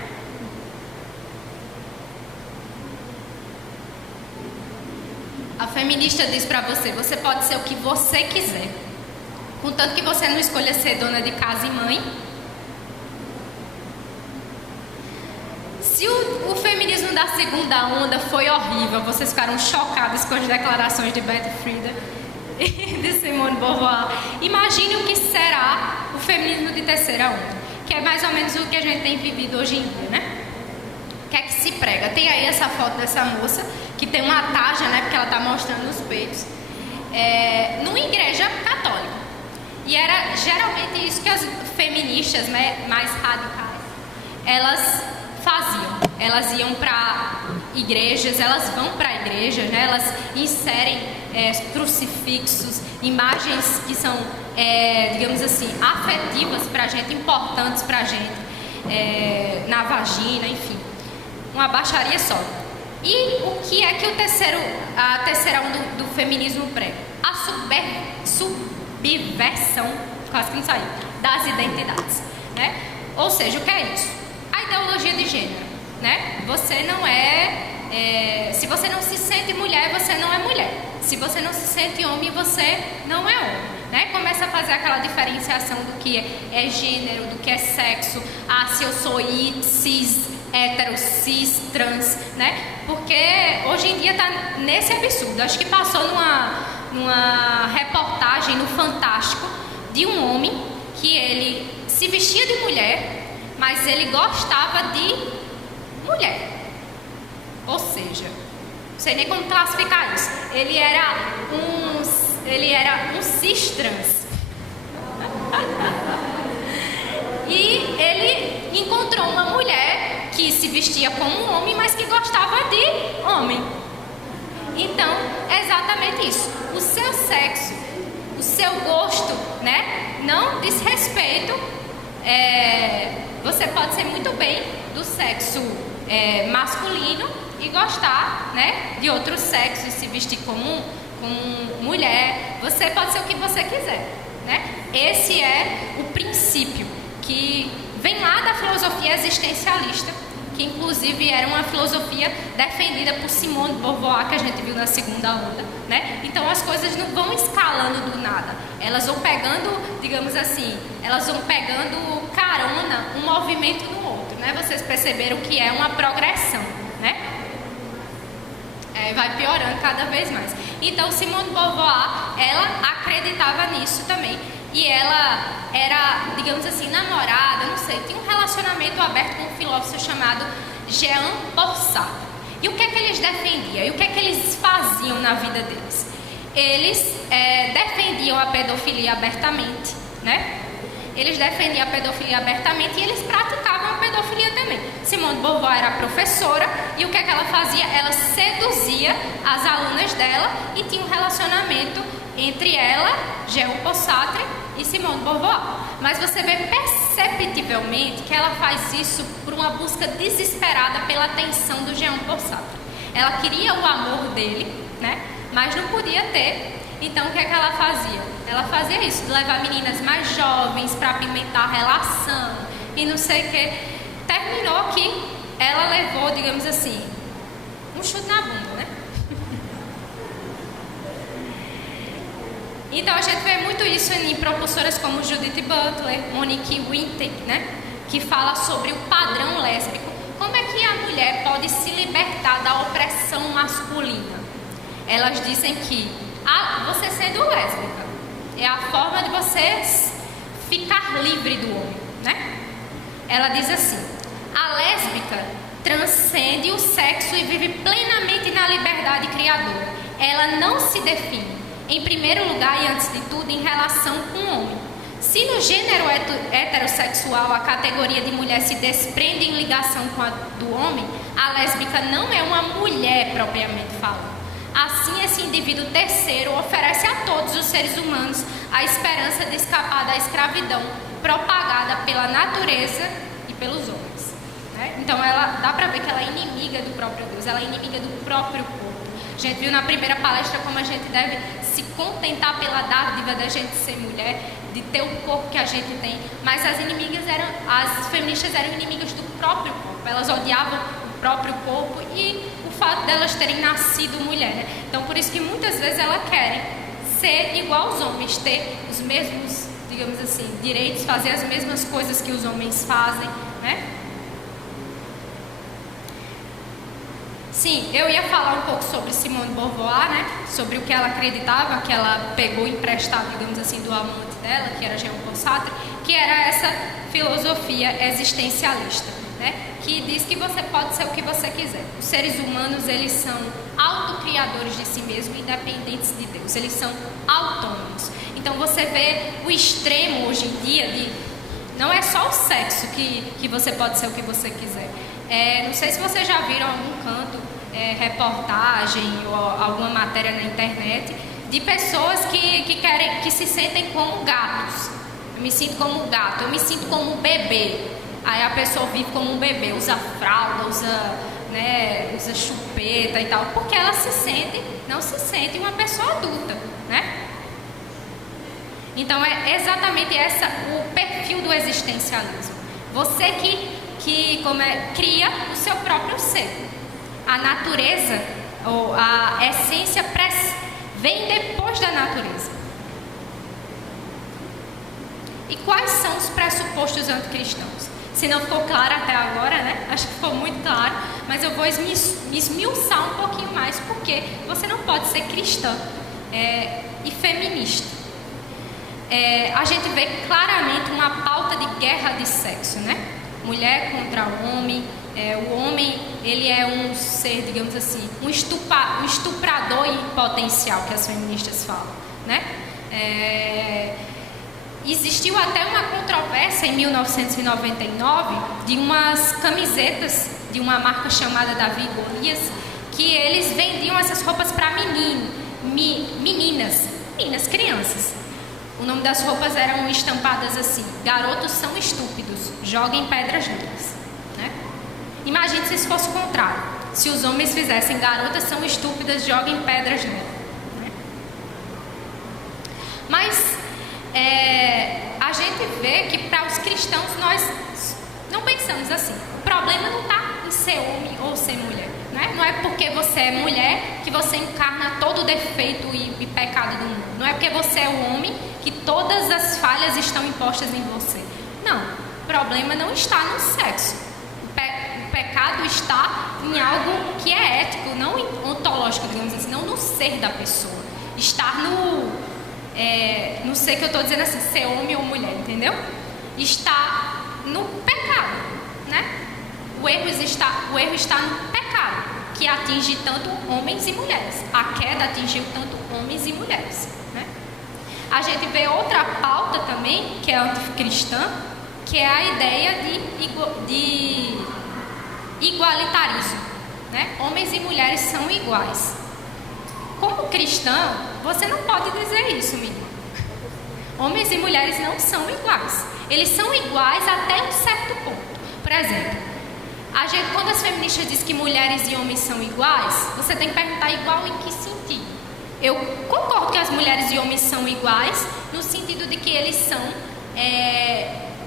A feminista diz para você: você pode ser o que você quiser, contanto que você não escolha ser dona de casa e mãe. Se o feminismo da segunda onda foi horrível, vocês ficaram chocados com as declarações de Betty Friedan e de Simone de Beauvoir, imagine o que será o feminismo de terceira onda, que é mais ou menos o que a gente tem vivido hoje em dia, né? O que é que se prega? Tem aí essa foto dessa moça que tem uma taja, né, porque ela está mostrando os peitos, numa igreja católica. E era geralmente isso que as feministas, né, mais radicais, elas faziam. Elas iam para igrejas, elas vão para igrejas, né? Elas inserem crucifixos, imagens que são, digamos assim, afetivas para a gente, importantes para a gente, na vagina, enfim. Uma baixaria só. E o que é que a terceira onda do feminismo prega? A subversão, quase que não saiu, das identidades, né? Ou seja, o que é isso? A ideologia de gênero, né? Você não se você não se sente mulher, você não é mulher. Se você não se sente homem, você não é homem, né? Começa a fazer aquela diferenciação do que é gênero, do que é sexo. Ah, se eu sou cis, hétero, cis, trans, né? Porque hoje em dia tá nesse absurdo. Acho que passou numa reportagem no Fantástico de um homem que ele se vestia de mulher, mas ele gostava de mulher. Ou seja, não sei nem como classificar isso. Ele era um cis trans. E ele encontrou uma mulher que se vestia como um homem, mas que gostava de homem. Então, é exatamente isso. O seu sexo, o seu gosto, né, não diz respeito. Você pode ser muito bem do sexo masculino e gostar, né, de outro sexo e se vestir como mulher. Você pode ser o que você quiser, né? Esse é o princípio que vem lá da filosofia existencialista, que inclusive era uma filosofia defendida por Simone de Beauvoir, que a gente viu na segunda onda, né? Então as coisas não vão escalando do nada, elas vão pegando, digamos assim, elas vão pegando carona um movimento no outro, né? Vocês perceberam que é uma progressão, né? Vai piorando cada vez mais. Então Simone de Beauvoir, ela acreditava nisso também. E ela era, digamos assim, namorada, não sei, tinha um relacionamento aberto com um filósofo chamado Jean Paul Sartre. E o que é que eles defendiam? E o que é que eles faziam na vida deles? Eles defendiam a pedofilia abertamente, né? Eles defendiam a pedofilia abertamente e eles praticavam a pedofilia também. Simone de Beauvoir era professora e o que é que ela fazia? Ela seduzia as alunas dela e tinha um relacionamento entre ela, Jean Paul Sartre, e Simone de Beauvoir. Mas você vê perceptivelmente que ela faz isso por uma busca desesperada pela atenção do Jean Paul Sartre. Ela queria o amor dele, né? Mas não podia ter. Então o que é que ela fazia? Ela fazia isso, de levar meninas mais jovens para apimentar a relação e não sei o que. Terminou que ela levou, digamos assim, um chute na bunda, né? Então a gente vê muito isso em propulsoras como Judith Butler, Monique Wittig, né? Que fala sobre o padrão lésbico. Como é que a mulher pode se libertar da opressão masculina? elas dizem que você sendo lésbica é a forma de você ficar livre do homem, né? Ela diz assim: a lésbica transcende o sexo e vive plenamente na liberdade criadora. Ela não se define, em primeiro lugar e antes de tudo, em relação com o homem. Se no gênero heterossexual a categoria de mulher se desprende em ligação com a do homem, a lésbica não é uma mulher propriamente falando. Assim, esse indivíduo terceiro oferece a todos os seres humanos a esperança de escapar da escravidão propagada pela natureza e pelos homens, né? Então, dá para ver que ela é inimiga do próprio Deus, ela é inimiga do próprio corpo. A gente viu na primeira palestra como a gente deve se contentar pela dádiva da gente ser mulher, de ter o corpo que a gente tem, mas as feministas eram inimigas do próprio corpo, elas odiavam o próprio corpo e o fato delas terem nascido mulher, né? Então, por isso que muitas vezes elas querem ser igual aos homens, ter os mesmos, digamos assim, direitos, fazer as mesmas coisas que os homens fazem, né? Sim, eu ia falar um pouco sobre Simone de Beauvoir, né? Sobre o que ela acreditava, que ela pegou emprestado, digamos assim, do amante dela, que era Jean-Paul Sartre, que era essa filosofia existencialista, né? Que diz que você pode ser o que você quiser. Os seres humanos, eles são autocriadores de si mesmos, independentes de Deus. Eles são autônomos. Então, você vê o extremo hoje em dia de... Não é só o sexo que você pode ser o que você quiser. Não sei se vocês já viram algum canto, reportagem ou alguma matéria na internet de pessoas que se sentem como gatos. Eu me sinto como gato, eu me sinto como um bebê. Aí a pessoa vive como um bebê, usa fralda, usa chupeta e tal, porque ela não se sente uma pessoa adulta, né? Então é exatamente o perfil do existencialismo. Você que cria o seu próprio ser. A natureza, ou a essência, vem depois da natureza. E quais são os pressupostos anticristãos? Se não ficou claro até agora, né? Acho que ficou muito claro, mas eu vou esmiuçar um pouquinho mais, porque você não pode ser cristã e feminista. A gente vê claramente uma pauta de guerra de sexo, né? Mulher contra o homem. O homem, ele é um ser, digamos assim, um estuprador em potencial, que as feministas falam, né? Existiu até uma controvérsia em 1999 de umas camisetas de uma marca chamada Davi e Golias, que eles vendiam essas roupas para meninas, crianças. O nome das roupas eram estampadas assim: garotos são estúpidos, joguem pedras neles, né? Imagine se isso fosse o contrário, se os homens fizessem: garotas são estúpidas, joguem pedras nelas, né? Mas a gente vê que para os cristãos nós não pensamos assim. O problema não está em ser homem ou ser mulher, né? Não é porque você é mulher que você encarna todo o defeito e pecado do mundo. Não é porque você é um homem que todas as falhas estão impostas em você. Não, o problema não está no sexo. O pecado está em algo que é ético, não ontológico, digamos assim, não no ser da pessoa. Está no ser que eu estou dizendo assim, ser homem ou mulher, entendeu? Está no pecado, né? O erro está no pecado, que atinge tanto homens e mulheres. A queda atingiu tanto homens e mulheres, né? A gente vê outra pauta também, que é anticristã, que é a ideia de igualitarismo, né? Homens e mulheres são iguais. Como cristão, você não pode dizer isso, menino. Homens e mulheres não são iguais. Eles são iguais até um certo ponto. Por exemplo, quando as feministas dizem que mulheres e homens são iguais, você tem que perguntar igual em que sentido. Eu concordo que as mulheres e homens são iguais, no sentido de que eles são...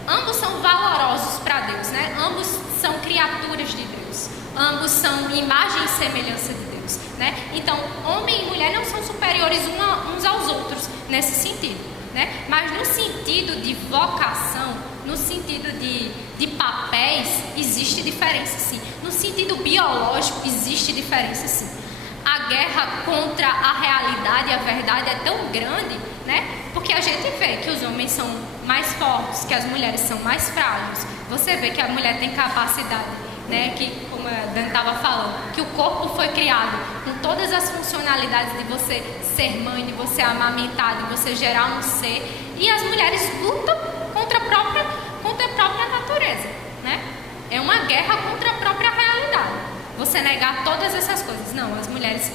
ambos são valorosos para Deus, né? Ambos são criaturas de Deus. Ambos são imagem e semelhança de Deus, né? Então, homem e mulher não são superiores uns aos outros nesse sentido, né? Mas no sentido de vocação, no sentido de papéis, existe diferença sim. No sentido biológico, existe diferença sim. A guerra contra a realidade e a verdade é tão grande, né? Porque a gente vê que os homens são mais fortes, que as mulheres são mais frágeis. Você vê que a mulher tem capacidade, né? Que, como a Dan estava falando, que o corpo foi criado com todas as funcionalidades de você ser mãe, de você amamentar, de você gerar um ser. E as mulheres lutam contra a própria natureza, né? É uma guerra contra a própria realidade. Você negar todas essas coisas. Não, as mulheres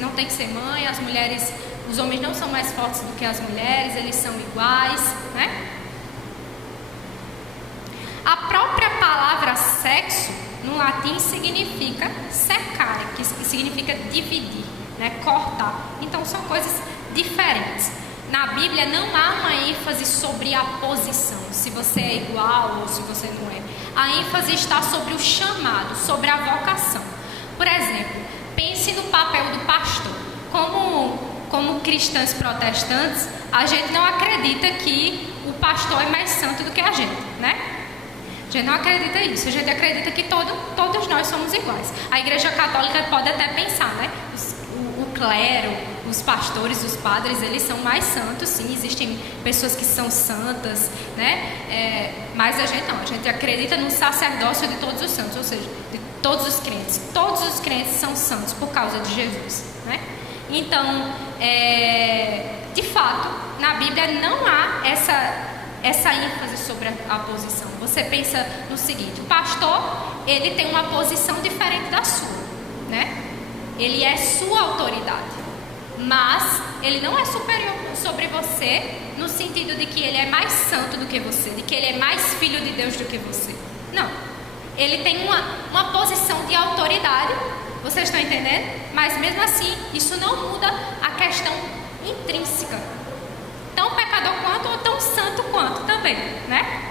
não tem que ser mãe, os homens não são mais fortes do que as mulheres, eles são iguais, né? A própria palavra sexo, no latim, significa secare, que significa dividir, né? Cortar. Então, são coisas diferentes. Na Bíblia não há uma ênfase sobre a posição, se você é igual ou se você não é. A ênfase está sobre o chamado, sobre a vocação. Por exemplo, pense no papel do pastor. Como cristãs protestantes, a gente não acredita que o pastor é mais santo do que a gente, né? A gente não acredita nisso. A gente acredita que todos nós somos iguais. A Igreja Católica pode até pensar, né? O clero, os pastores, os padres, eles são mais santos, sim. Existem pessoas que são santas, né? Mas a gente não. A gente acredita no sacerdócio de todos os santos, ou seja, de todos os crentes. Todos os crentes são santos por causa de Jesus, né? Então, de fato, na Bíblia não há essa ênfase sobre a posição. Você pensa no seguinte: o pastor, ele tem uma posição diferente da sua, né? Ele é sua autoridade, mas ele não é superior sobre você no sentido de que ele é mais santo do que você, de que ele é mais filho de Deus do que você. Não. Ele tem uma posição de autoridade. Vocês estão entendendo? Mas mesmo assim, isso não muda a questão intrínseca. Tão pecador quanto ou tão santo quanto também, né?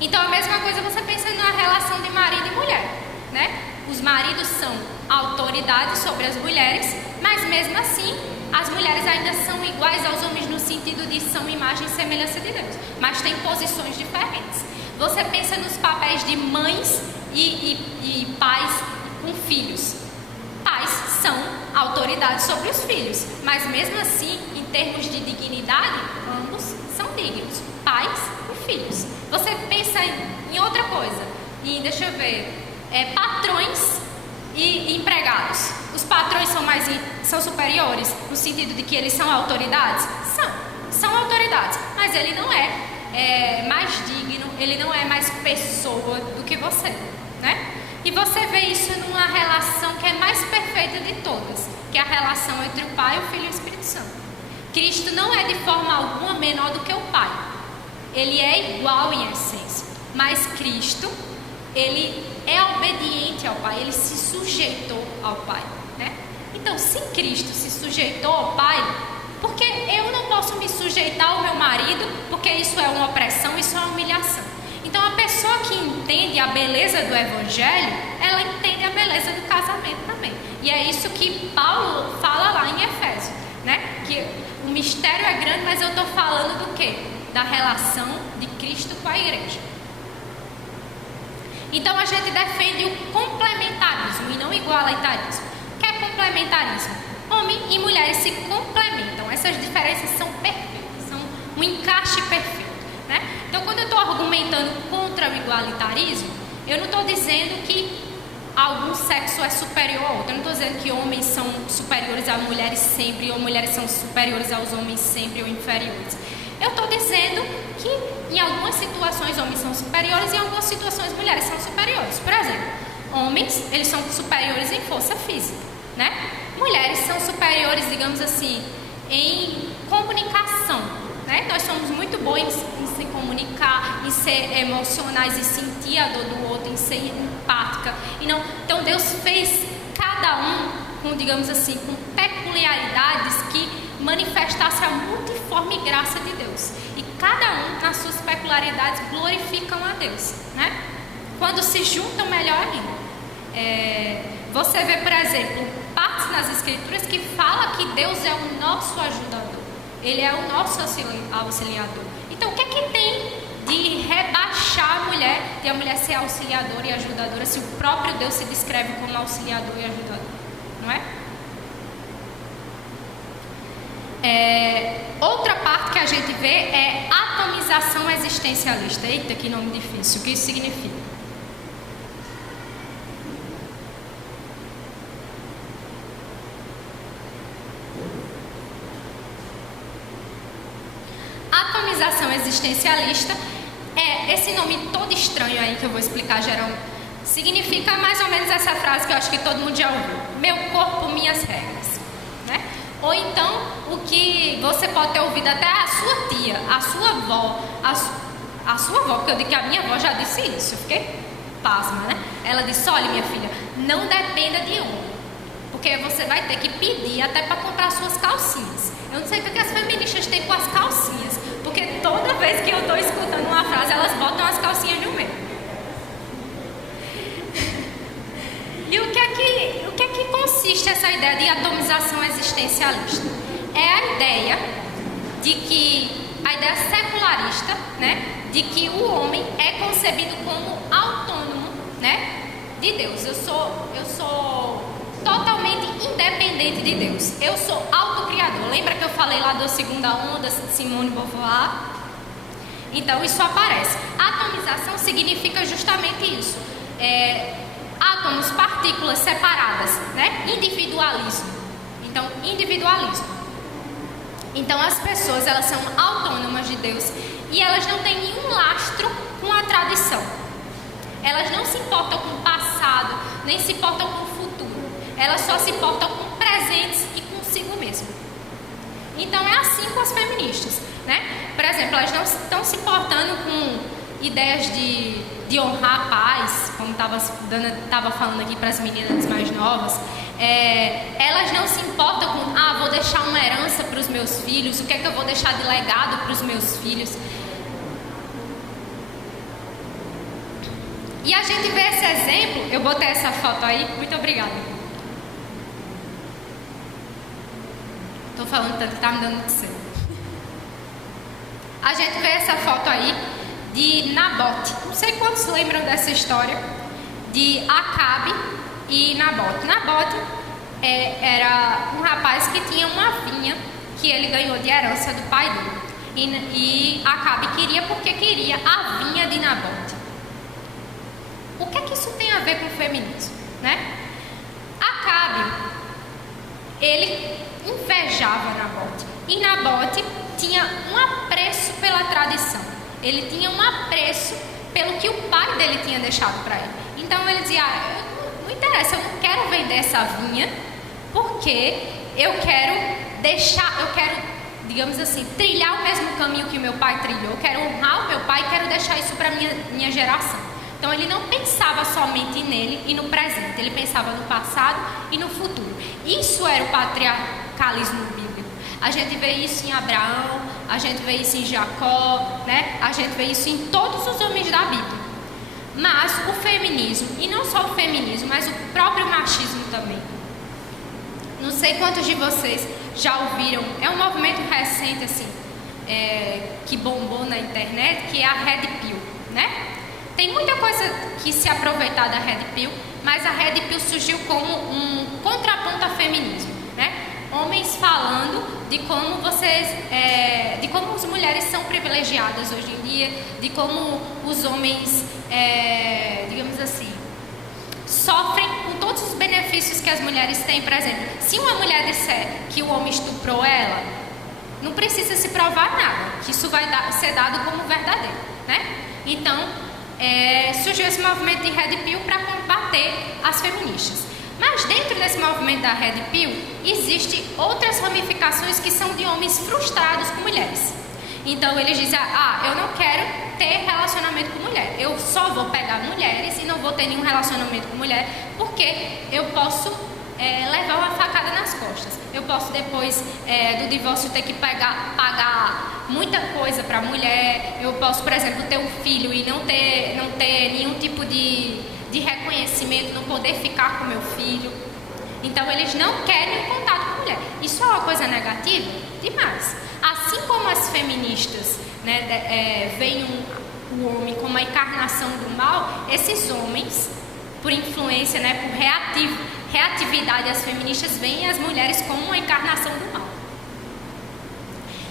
Então a mesma coisa você pensa na relação de marido e mulher, né? Os maridos são autoridade sobre as mulheres, mas mesmo assim as mulheres ainda são iguais aos homens no sentido de são imagem e semelhança de Deus, mas têm posições diferentes. Você pensa nos papéis de mães e pais com filhos. Pais são autoridade sobre os filhos, mas mesmo assim, em termos de dignidade, ambos são dignos, pais e filhos. Você pensa em outra coisa, e deixa eu ver, patrões e empregados. Os patrões são superiores no sentido de que eles são autoridades? São autoridades, mas ele não é mais digno, ele não é mais pessoa do que você, né? E você vê isso numa relação que é mais perfeita de todas, que é a relação entre o Pai, o Filho e o Espírito Santo. Cristo não é de forma alguma menor do que o Pai. Ele é igual em essência, mas Cristo, ele é obediente ao Pai, ele se sujeitou ao Pai, né? Então, se Cristo se sujeitou ao Pai, por que eu não posso me sujeitar ao meu marido? Porque isso é uma opressão, isso é uma humilhação. Então, a pessoa que entende a beleza do Evangelho, ela entende a beleza do casamento também. E é isso que Paulo fala lá em Efésios, né? Que o mistério é grande, mas eu estou falando do quê? Da relação de Cristo com a igreja. Então, a gente defende o complementarismo e não o igualitarismo. O que é complementarismo? Homem e mulheres se complementam. Essas diferenças são perfeitas, são um encaixe perfeito, né? Então, quando eu estou argumentando contra o igualitarismo, eu não estou dizendo que algum sexo é superior ao outro. Eu não estou dizendo que homens são superiores a mulheres sempre, ou mulheres são superiores aos homens sempre, ou inferiores. Eu estou dizendo que em algumas situações homens são superiores e em algumas situações mulheres são superiores. Por exemplo, homens, eles são superiores em força física, né? Mulheres são superiores, digamos assim, em comunicação, né? Nós somos muito bons em se comunicar, em ser emocionais, em sentir a dor do outro, em ser empática. Então Deus fez cada um com, digamos assim, com peculiaridades que manifestassem a multiforme graça de Deus. E cada um, nas suas peculiaridades, glorificam a Deus, né? Quando se juntam, melhor ainda. Você vê, por exemplo, partes nas Escrituras que fala que Deus é o nosso ajudador. Ele é o nosso auxiliador. Então, o que é que tem de rebaixar a mulher, de a mulher ser auxiliadora e ajudadora, se o próprio Deus se descreve como auxiliador e ajudador? não é? Outra parte que a gente vê é atomização existencialista. Eita, que nome difícil. O que isso significa? Atomização existencialista é esse nome todo estranho aí que eu vou explicar, geral. Significa mais ou menos essa frase que eu acho que todo mundo já ouviu: meu corpo, minhas regras, né? Ou então, o que você pode ter ouvido até a sua tia, a sua avó, a sua avó, porque eu digo que a minha avó já disse isso, eu fiquei pasma, né? Ela disse: olha, minha filha, não dependa de homem, porque você vai ter que pedir até para comprar suas calcinhas. Eu não sei o que as feministas têm com as calcinhas, porque toda vez que eu estou escutando uma frase, elas botam as calcinhas no meio. E o que é que consiste essa ideia de atomização existencialista? É a ideia secularista, né, de que o homem é concebido como autônomo, né, de Deus. Eu sou totalmente independente de Deus. Eu sou autocriador. Lembra que eu falei lá da segunda onda de Simone de Beauvoir? Então isso aparece. Atomização significa justamente isso. Átomos, partículas separadas, né? Individualismo. Então, individualismo. Então, as pessoas, elas são autônomas de Deus e elas não têm nenhum lastro com a tradição. Elas não se importam com o passado, nem se importam com o futuro. Elas só se importam com presentes e consigo mesmo. Então, é assim com as feministas, né? Por exemplo, elas não estão se importando com ideias de honrar pais, como estava falando aqui para as meninas mais novas. Elas não se importam com, vou deixar uma herança para os meus filhos, o que é que eu vou deixar de legado para os meus filhos. E a gente vê esse exemplo, eu botei essa foto aí, muito obrigada. Estou falando tanto que está me dando muito cedo. A gente vê essa foto aí de Nabote. Não sei quantos lembram dessa história de Acabe e Nabote. Nabote era um rapaz que tinha uma vinha que ele ganhou de herança do pai dele. E Acabe queria porque queria a vinha de Nabote. O que é que isso tem a ver com o feminismo, né? Acabe, ele invejava Nabote. E Nabote tinha um apreço pela tradição. Ele tinha um apreço pelo que o pai dele tinha deixado para ele. Então ele dizia, não interessa, eu não quero vender essa vinha, porque eu quero digamos assim, trilhar o mesmo caminho que o meu pai trilhou. Eu quero honrar o meu pai e quero deixar isso para minha geração. Então ele não pensava somente nele e no presente, ele pensava no passado e no futuro. Isso era o patriarcalismo bíblico. A gente vê isso em Abraão, a gente vê isso em Jacó, né? A gente vê isso em todos os homens da Bíblia. Mas o feminismo, e não só o feminismo, mas o próprio machismo também. Não sei quantos de vocês já ouviram, é um movimento recente assim, que bombou na internet, que é a Red Pill, né? Tem muita coisa que se aproveitar da Red Pill, mas a Red Pill surgiu como um contraponto ao feminismo, né? Homens falando de como de como as mulheres são privilegiadas hoje em dia, de como os homens, digamos assim, sofrem com todos os benefícios que as mulheres têm. Por exemplo, se uma mulher disser que o homem estuprou ela, não precisa se provar nada, que isso vai ser dado como verdadeiro, né? Então, surgiu esse movimento de Red Pill para combater as feministas. Mas dentro desse movimento da Red Pill, existem outras ramificações que são de homens frustrados com mulheres. Então eles dizem, eu não quero ter relacionamento com mulher, eu só vou pegar mulheres e não vou ter nenhum relacionamento com mulher, porque eu posso levar uma facada nas costas. Eu posso depois do divórcio ter que pagar muita coisa para a mulher. Eu posso, por exemplo, ter um filho e não ter nenhum tipo de reconhecimento, não poder ficar com meu filho. Então eles não querem contato com a mulher. Isso é uma coisa negativa? Demais. Assim como as feministas, né, veem o homem como a encarnação do mal, esses homens, por influência, né, por reatividade, as feministas veem as mulheres como uma encarnação do mal.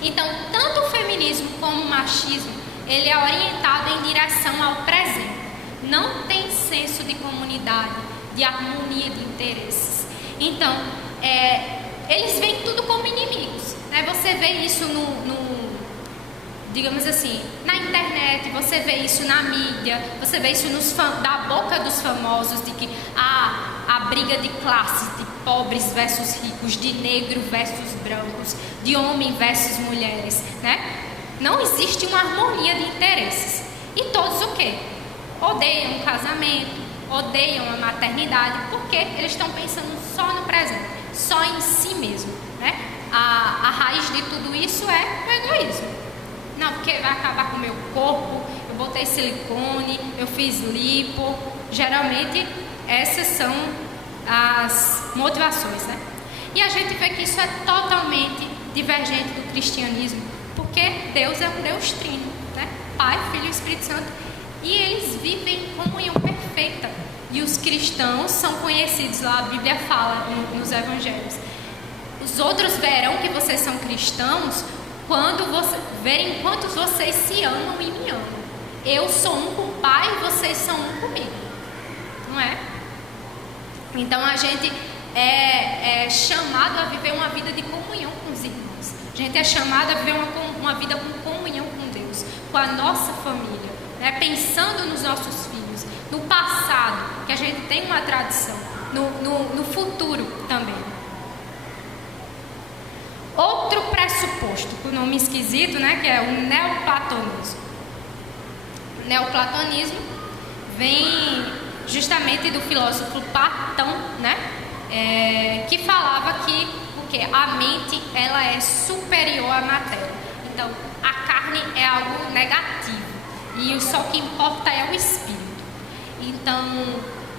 Então, tanto o feminismo como o machismo, ele é orientado em direção ao presente. Não tem senso de comunidade, de harmonia de interesses. Então, eles veem tudo como inimigos, né? Você vê isso digamos assim, na internet, você vê isso na mídia, você vê isso da boca dos famosos, de que a briga de classes, de pobres versus ricos, de negro versus brancos, de homem versus mulheres, né? Não existe uma harmonia de interesses. E todos o quê? Odeiam o casamento, odeiam a maternidade, porque eles estão pensando só no presente, só em si mesmo, né? A raiz de tudo isso é o egoísmo. Não, porque vai acabar com o meu corpo, eu botei silicone, eu fiz lipo. Geralmente essas são as motivações, né? E a gente vê que isso é totalmente divergente do cristianismo, porque Deus é um Deus trino, né? Pai, Filho e Espírito Santo, e eles vivem em comunhão perfeita. E os cristãos são conhecidos, lá a Bíblia fala nos evangelhos. Os outros verão que vocês são cristãos quando verem quantos vocês se amam e me amam. Eu sou um com o Pai e vocês são um comigo. Não é? Então a gente é chamado a viver uma vida de comunhão com os irmãos. A gente é chamado a viver uma vida com comunhão com Deus, com a nossa família, né? Pensando nos nossos filhos, no passado, que a gente tem uma tradição, no futuro também. Outro pressuposto, com o nome esquisito, né, que é o neoplatonismo. O neoplatonismo vem justamente do filósofo Platão, né, que falava que a mente ela é superior à matéria. Então, a carne é algo negativo e só que importa é o espírito. Então,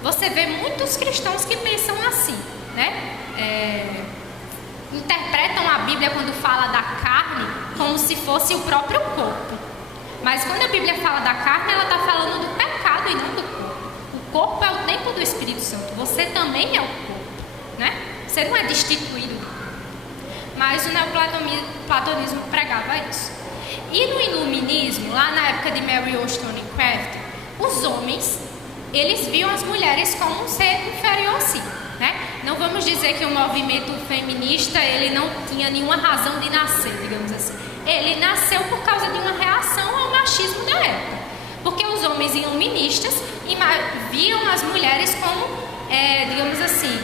você vê muitos cristãos que pensam assim, né? Interpretam a Bíblia quando fala da carne como se fosse o próprio corpo. Mas quando a Bíblia fala da carne, ela está falando do pecado e não do corpo. O corpo é o templo do Espírito Santo. Você também é o corpo, né? Você não é destituído. Mas o neoplatonismo pregava isso. E no iluminismo, lá na época de Mary Wollstonecraft, os homens, eles viam as mulheres como um ser inferior a si, né? Não vamos dizer que o movimento feminista ele não tinha nenhuma razão de nascer, digamos assim. Ele nasceu por causa de uma reação ao machismo da época. Porque os homens iluministas viam as mulheres como, digamos assim,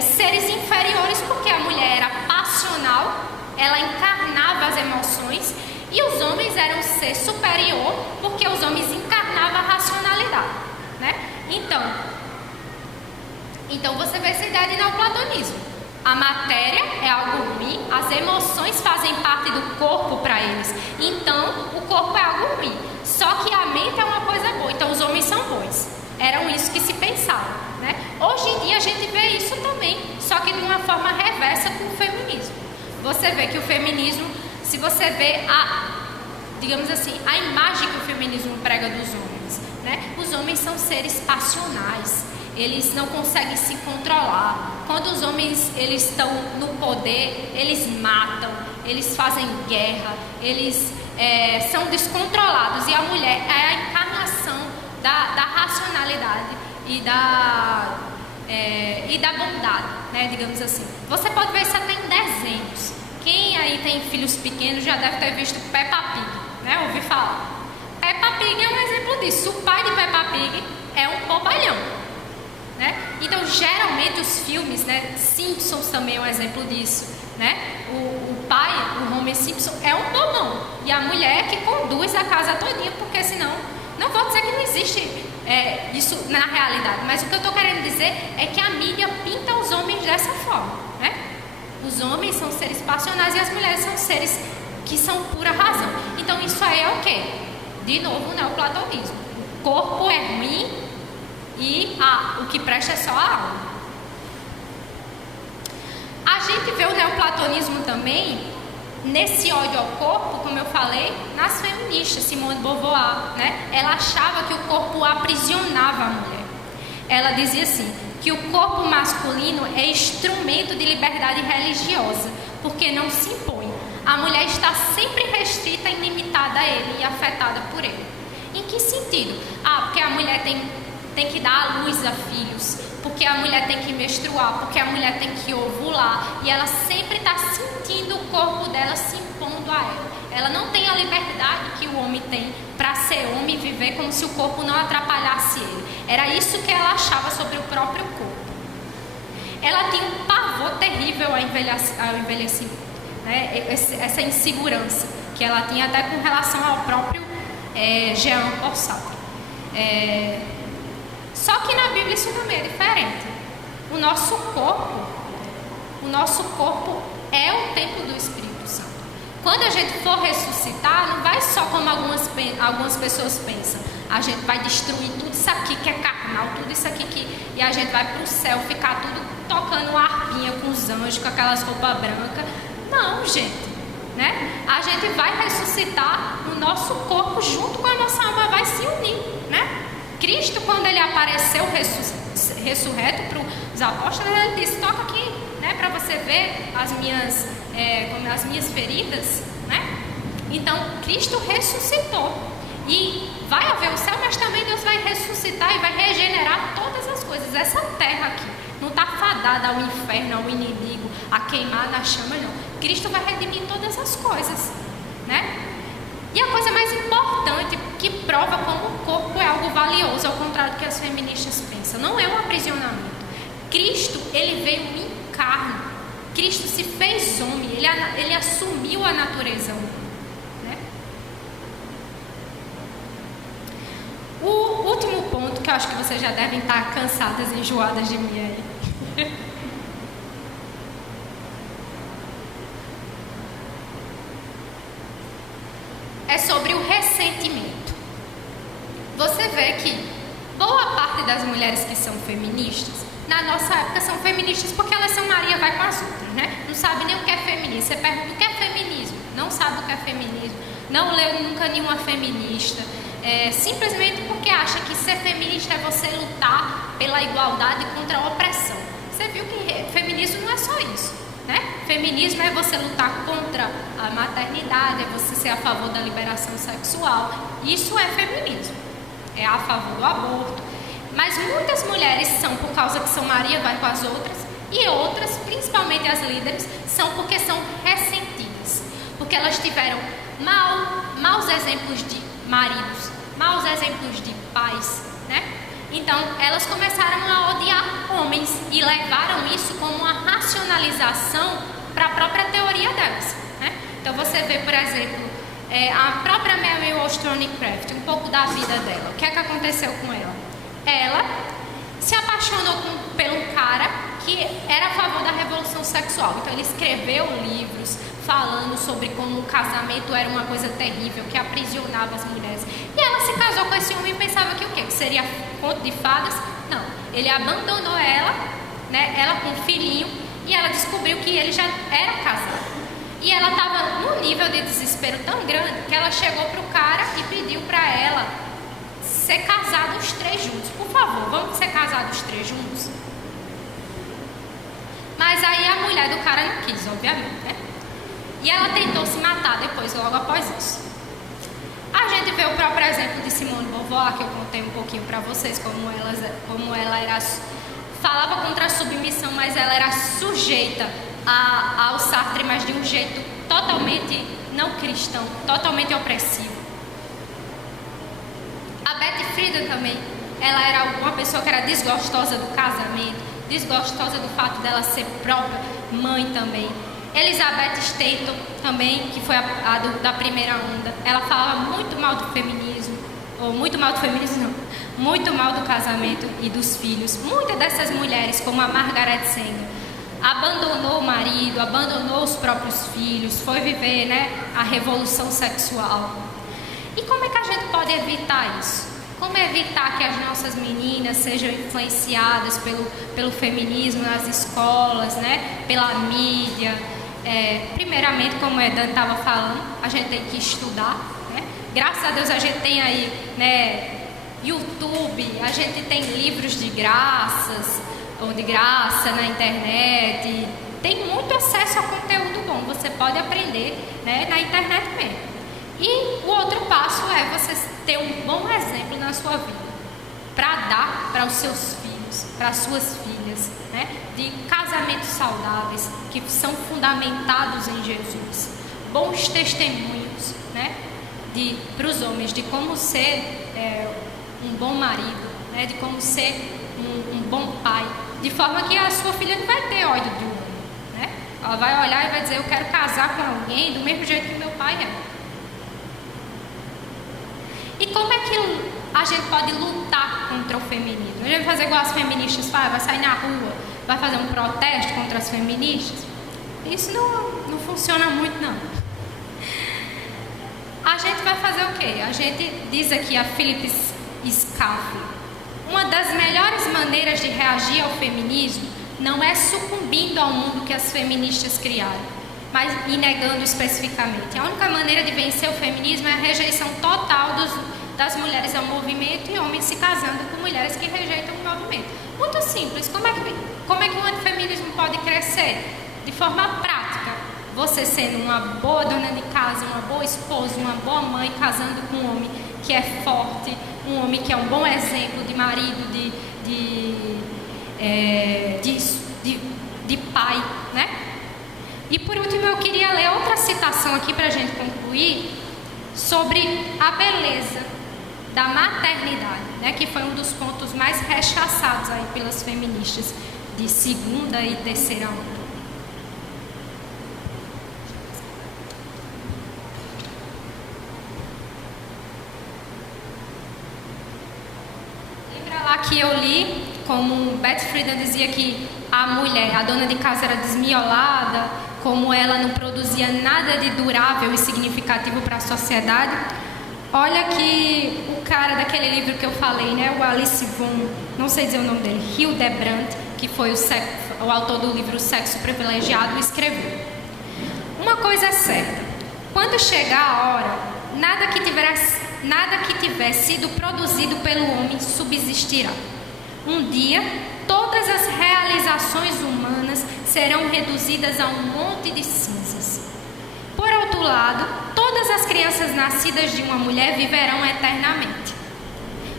seres inferiores, porque a mulher era passional, ela encarnava as emoções, e os homens eram um ser superior, porque os homens encarnavam a racionalidade, né? Então você vê essa ideia de neoplatonismo. A matéria é algo ruim, as emoções fazem parte do corpo para eles. Então, o corpo é algo ruim. Só que a mente é uma coisa boa. Então, os homens são bons. Eram isso que se pensava, né? Hoje em dia, a gente vê isso também, só que de uma forma reversa com o feminismo. Você vê que o feminismo, se você vê digamos assim, a imagem que o feminismo prega dos homens, né? Os homens são seres passionais. Eles não conseguem se controlar. Quando os homens eles estão no poder, eles matam, eles fazem guerra, eles são descontrolados. E a mulher é a encarnação da racionalidade e da bondade, né, digamos assim. Você pode ver isso até em desenhos. Quem aí tem filhos pequenos já deve ter visto Peppa Pig, né? Ouvi falar. Peppa Pig é um exemplo disso. O pai de Peppa Pig é um bobalhão, né? Então, geralmente os filmes, né? Simpsons também é um exemplo disso, né? O pai, o Homer Simpson, é um bobão. E a mulher que conduz a casa todinha, porque senão... Não vou dizer que não existe isso na realidade, mas o que eu estou querendo dizer é que a mídia pinta os homens dessa forma, né? Os homens são seres passionais e as mulheres são seres que são pura razão. Então, isso aí é o quê? De novo, o neoplatonismo. O corpo é ruim e o que presta é só a alma. A gente vê o neoplatonismo também nesse ódio ao corpo, como eu falei, nas feministas. Simone de Beauvoir, né? Ela achava que o corpo aprisionava a mulher. Ela dizia assim: que o corpo masculino é instrumento de liberdade religiosa, porque não se impõe. A mulher está sempre restrita e limitada a ele e afetada por ele. Em que sentido? Porque a mulher tem que dar à luz a filhos, porque a mulher tem que menstruar, porque a mulher tem que ovular, e ela sempre está sentindo o corpo dela se impondo a ela. Ela não tem a liberdade que o homem tem para ser homem e viver como se o corpo não atrapalhasse ele. Era isso que ela achava sobre o próprio corpo. Ela tinha um pavor terrível ao envelhecimento, né? Essa insegurança que ela tinha até com relação ao próprio Jean Paul Sartre. Só que na Bíblia isso também é diferente. O nosso corpo é o templo do Espírito Santo. Quando a gente for ressuscitar, não vai só como algumas pessoas pensam. A gente vai destruir tudo isso aqui que é carnal, tudo isso aqui e a gente vai para o céu ficar tudo tocando uma harpinha com os anjos, com aquelas roupas brancas. Não, gente, né? A gente vai ressuscitar no nosso corpo junto com a nossa alma, vai se unir, né? Cristo, quando ele apareceu ressurreto para os apóstolos, ele disse: toca aqui, né, para você ver as minhas feridas, né? Então, Cristo ressuscitou e vai haver o céu, mas também Deus vai ressuscitar e vai regenerar todas as coisas. Essa terra aqui não está fadada ao inferno, ao inimigo, a queimar na chama, não. Cristo vai redimir todas as coisas, né? E a coisa mais importante, que prova como o corpo é algo valioso, ao contrário do que as feministas pensam, não é um aprisionamento. Cristo, ele veio em carne. Cristo se fez homem, ele assumiu a natureza humana, né? O último ponto, que eu acho que vocês já devem estar cansadas e enjoadas de mim aí. É sobre o ressentimento. Você vê que boa parte das mulheres que são feministas, na nossa época são feministas porque elas são Maria vai com as outras, né? Não sabe nem o que é feminismo. Você pergunta o que é feminismo, não sabe o que é feminismo, não leu nunca nenhuma feminista, simplesmente porque acha que ser feminista é você lutar pela igualdade contra a opressão. Você viu que feminismo não é só isso, né? Feminismo é você lutar contra a maternidade, é você ser a favor da liberação sexual. Isso é feminismo, é a favor do aborto. Mas muitas mulheres são por causa que são Maria vai com as outras, e outras, principalmente as líderes, são porque são ressentidas, porque elas tiveram maus exemplos de maridos, maus exemplos de pais, né? Então, elas começaram a odiar homens e levaram isso como uma racionalização para a própria teoria delas, né? Então, você vê, por exemplo, a própria Mary Wollstonecraft, um pouco da vida dela. O que é que aconteceu com ela? Ela se apaixonou pelo cara que era a favor da revolução sexual. Então, ele escreveu livros falando sobre como o casamento era uma coisa terrível, que aprisionava as mulheres. E ela se casou com esse homem e pensava que o quê? Que seria conto de fadas? Não. Ele abandonou ela, né? Ela com um filhinho, e ela descobriu que ele já era casado. E ela estava num nível de desespero tão grande que ela chegou para o cara e pediu para ela ser casados os três juntos. Por favor, vamos ser casados os três juntos? Mas aí a mulher do cara não quis, obviamente, né? E ela tentou se matar depois, logo após isso. A gente vê o próprio exemplo de Simone de Beauvoir, que eu contei um pouquinho para vocês, como ela era, falava contra a submissão, mas ela era sujeita ao Sartre, mas de um jeito totalmente não cristão, totalmente opressivo. A Betty Friedan também, ela era uma pessoa que era desgostosa do casamento, desgostosa do fato dela ser própria mãe também. Elizabeth Staton também, que foi da primeira onda, ela falava muito mal do feminismo, ou muito mal do feminismo não, muito mal do casamento e dos filhos. Muitas dessas mulheres, como a Margaret Sanger, abandonou o marido, abandonou os próprios filhos, foi viver, né, a revolução sexual. E como é que a gente pode evitar isso? Como evitar que as nossas meninas sejam influenciadas pelo feminismo nas escolas, né, pela mídia? Primeiramente, como a Edan estava falando, a gente tem que estudar, né? Graças a Deus a gente tem aí, né, YouTube, a gente tem livros de graças, ou de graça na internet. Tem muito acesso a conteúdo bom, você pode aprender, né, na internet mesmo. E o outro passo é você ter um bom exemplo na sua vida, para dar para os seus filhos, para as suas filhas, né, de casamentos saudáveis, que são fundamentados em Jesus. Bons testemunhos, né, para os homens, de como ser um bom marido, né, de como ser um bom pai, de forma que a sua filha não vai ter ódio de um homem, né? Ela vai olhar e vai dizer: eu quero casar com alguém do mesmo jeito que meu pai é. E como é que a gente pode lutar contra o feminismo? A gente vai fazer igual as feministas fazem, vai sair na rua, vai fazer um protesto contra as feministas? Isso não funciona muito, não. A gente vai fazer o quê? A gente diz aqui a Phyllis Schlafly: uma das melhores maneiras de reagir ao feminismo não é sucumbindo ao mundo que as feministas criaram, mas e negando especificamente. A única maneira de vencer o feminismo é a rejeição total das mulheres ao movimento e homens se casando com mulheres que rejeitam o movimento. Muito simples. Como é que o antifeminismo pode crescer? De forma prática. Você sendo uma boa dona de casa, uma boa esposa, uma boa mãe, casando com um homem que é forte, um homem que é um bom exemplo de marido, de pai, né? E por último eu queria ler outra citação aqui para a gente concluir, sobre a beleza da maternidade, né? Que foi um dos pontos mais rechaçados aí pelas feministas de segunda e terceira onda. Que eu li, como Beth Friedan dizia que a mulher, a dona de casa, era desmiolada, como ela não produzia nada de durável e significativo para a sociedade. Olha que o cara daquele livro que eu falei, né, o Alice von, não sei dizer o nome dele, Hildebrandt, que foi o autor do livro O Sexo Privilegiado, escreveu: uma coisa é certa, quando chegar a hora, nada que tiver sido produzido pelo homem subsistirá. Um dia, todas as realizações humanas serão reduzidas a um monte de cinzas. Por outro lado, todas as crianças nascidas de uma mulher viverão eternamente,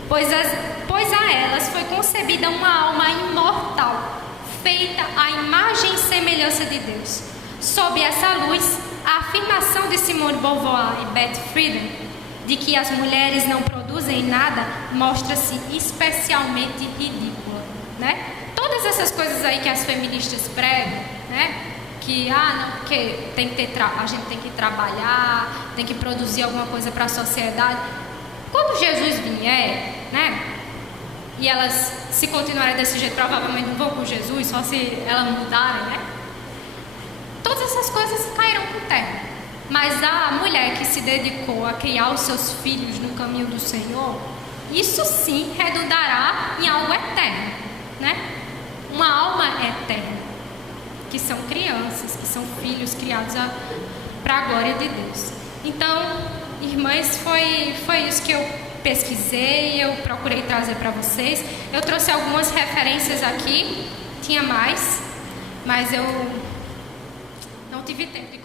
pois a elas foi concebida uma alma imortal, feita à imagem e semelhança de Deus. Sob essa luz, a afirmação de Simone de Beauvoir e Beth Friedan de que as mulheres não produzem nada mostra-se especialmente ridícula, né? Todas essas coisas aí que as feministas pregam, né? Que não, porque a gente tem que trabalhar, tem que produzir alguma coisa para a sociedade. Quando Jesus vier, né? E elas, se continuarem desse jeito, provavelmente não vão com Jesus, só se elas mudarem, né? Todas essas coisas cairão por terra. Mas a mulher que se dedicou a criar os seus filhos no caminho do Senhor, isso sim redundará em algo eterno, né? Uma alma eterna, que são crianças, que são filhos criados para a glória de Deus. Então, irmãs, foi isso que eu pesquisei, eu procurei trazer para vocês. Eu trouxe algumas referências aqui, tinha mais, mas eu não tive tempo de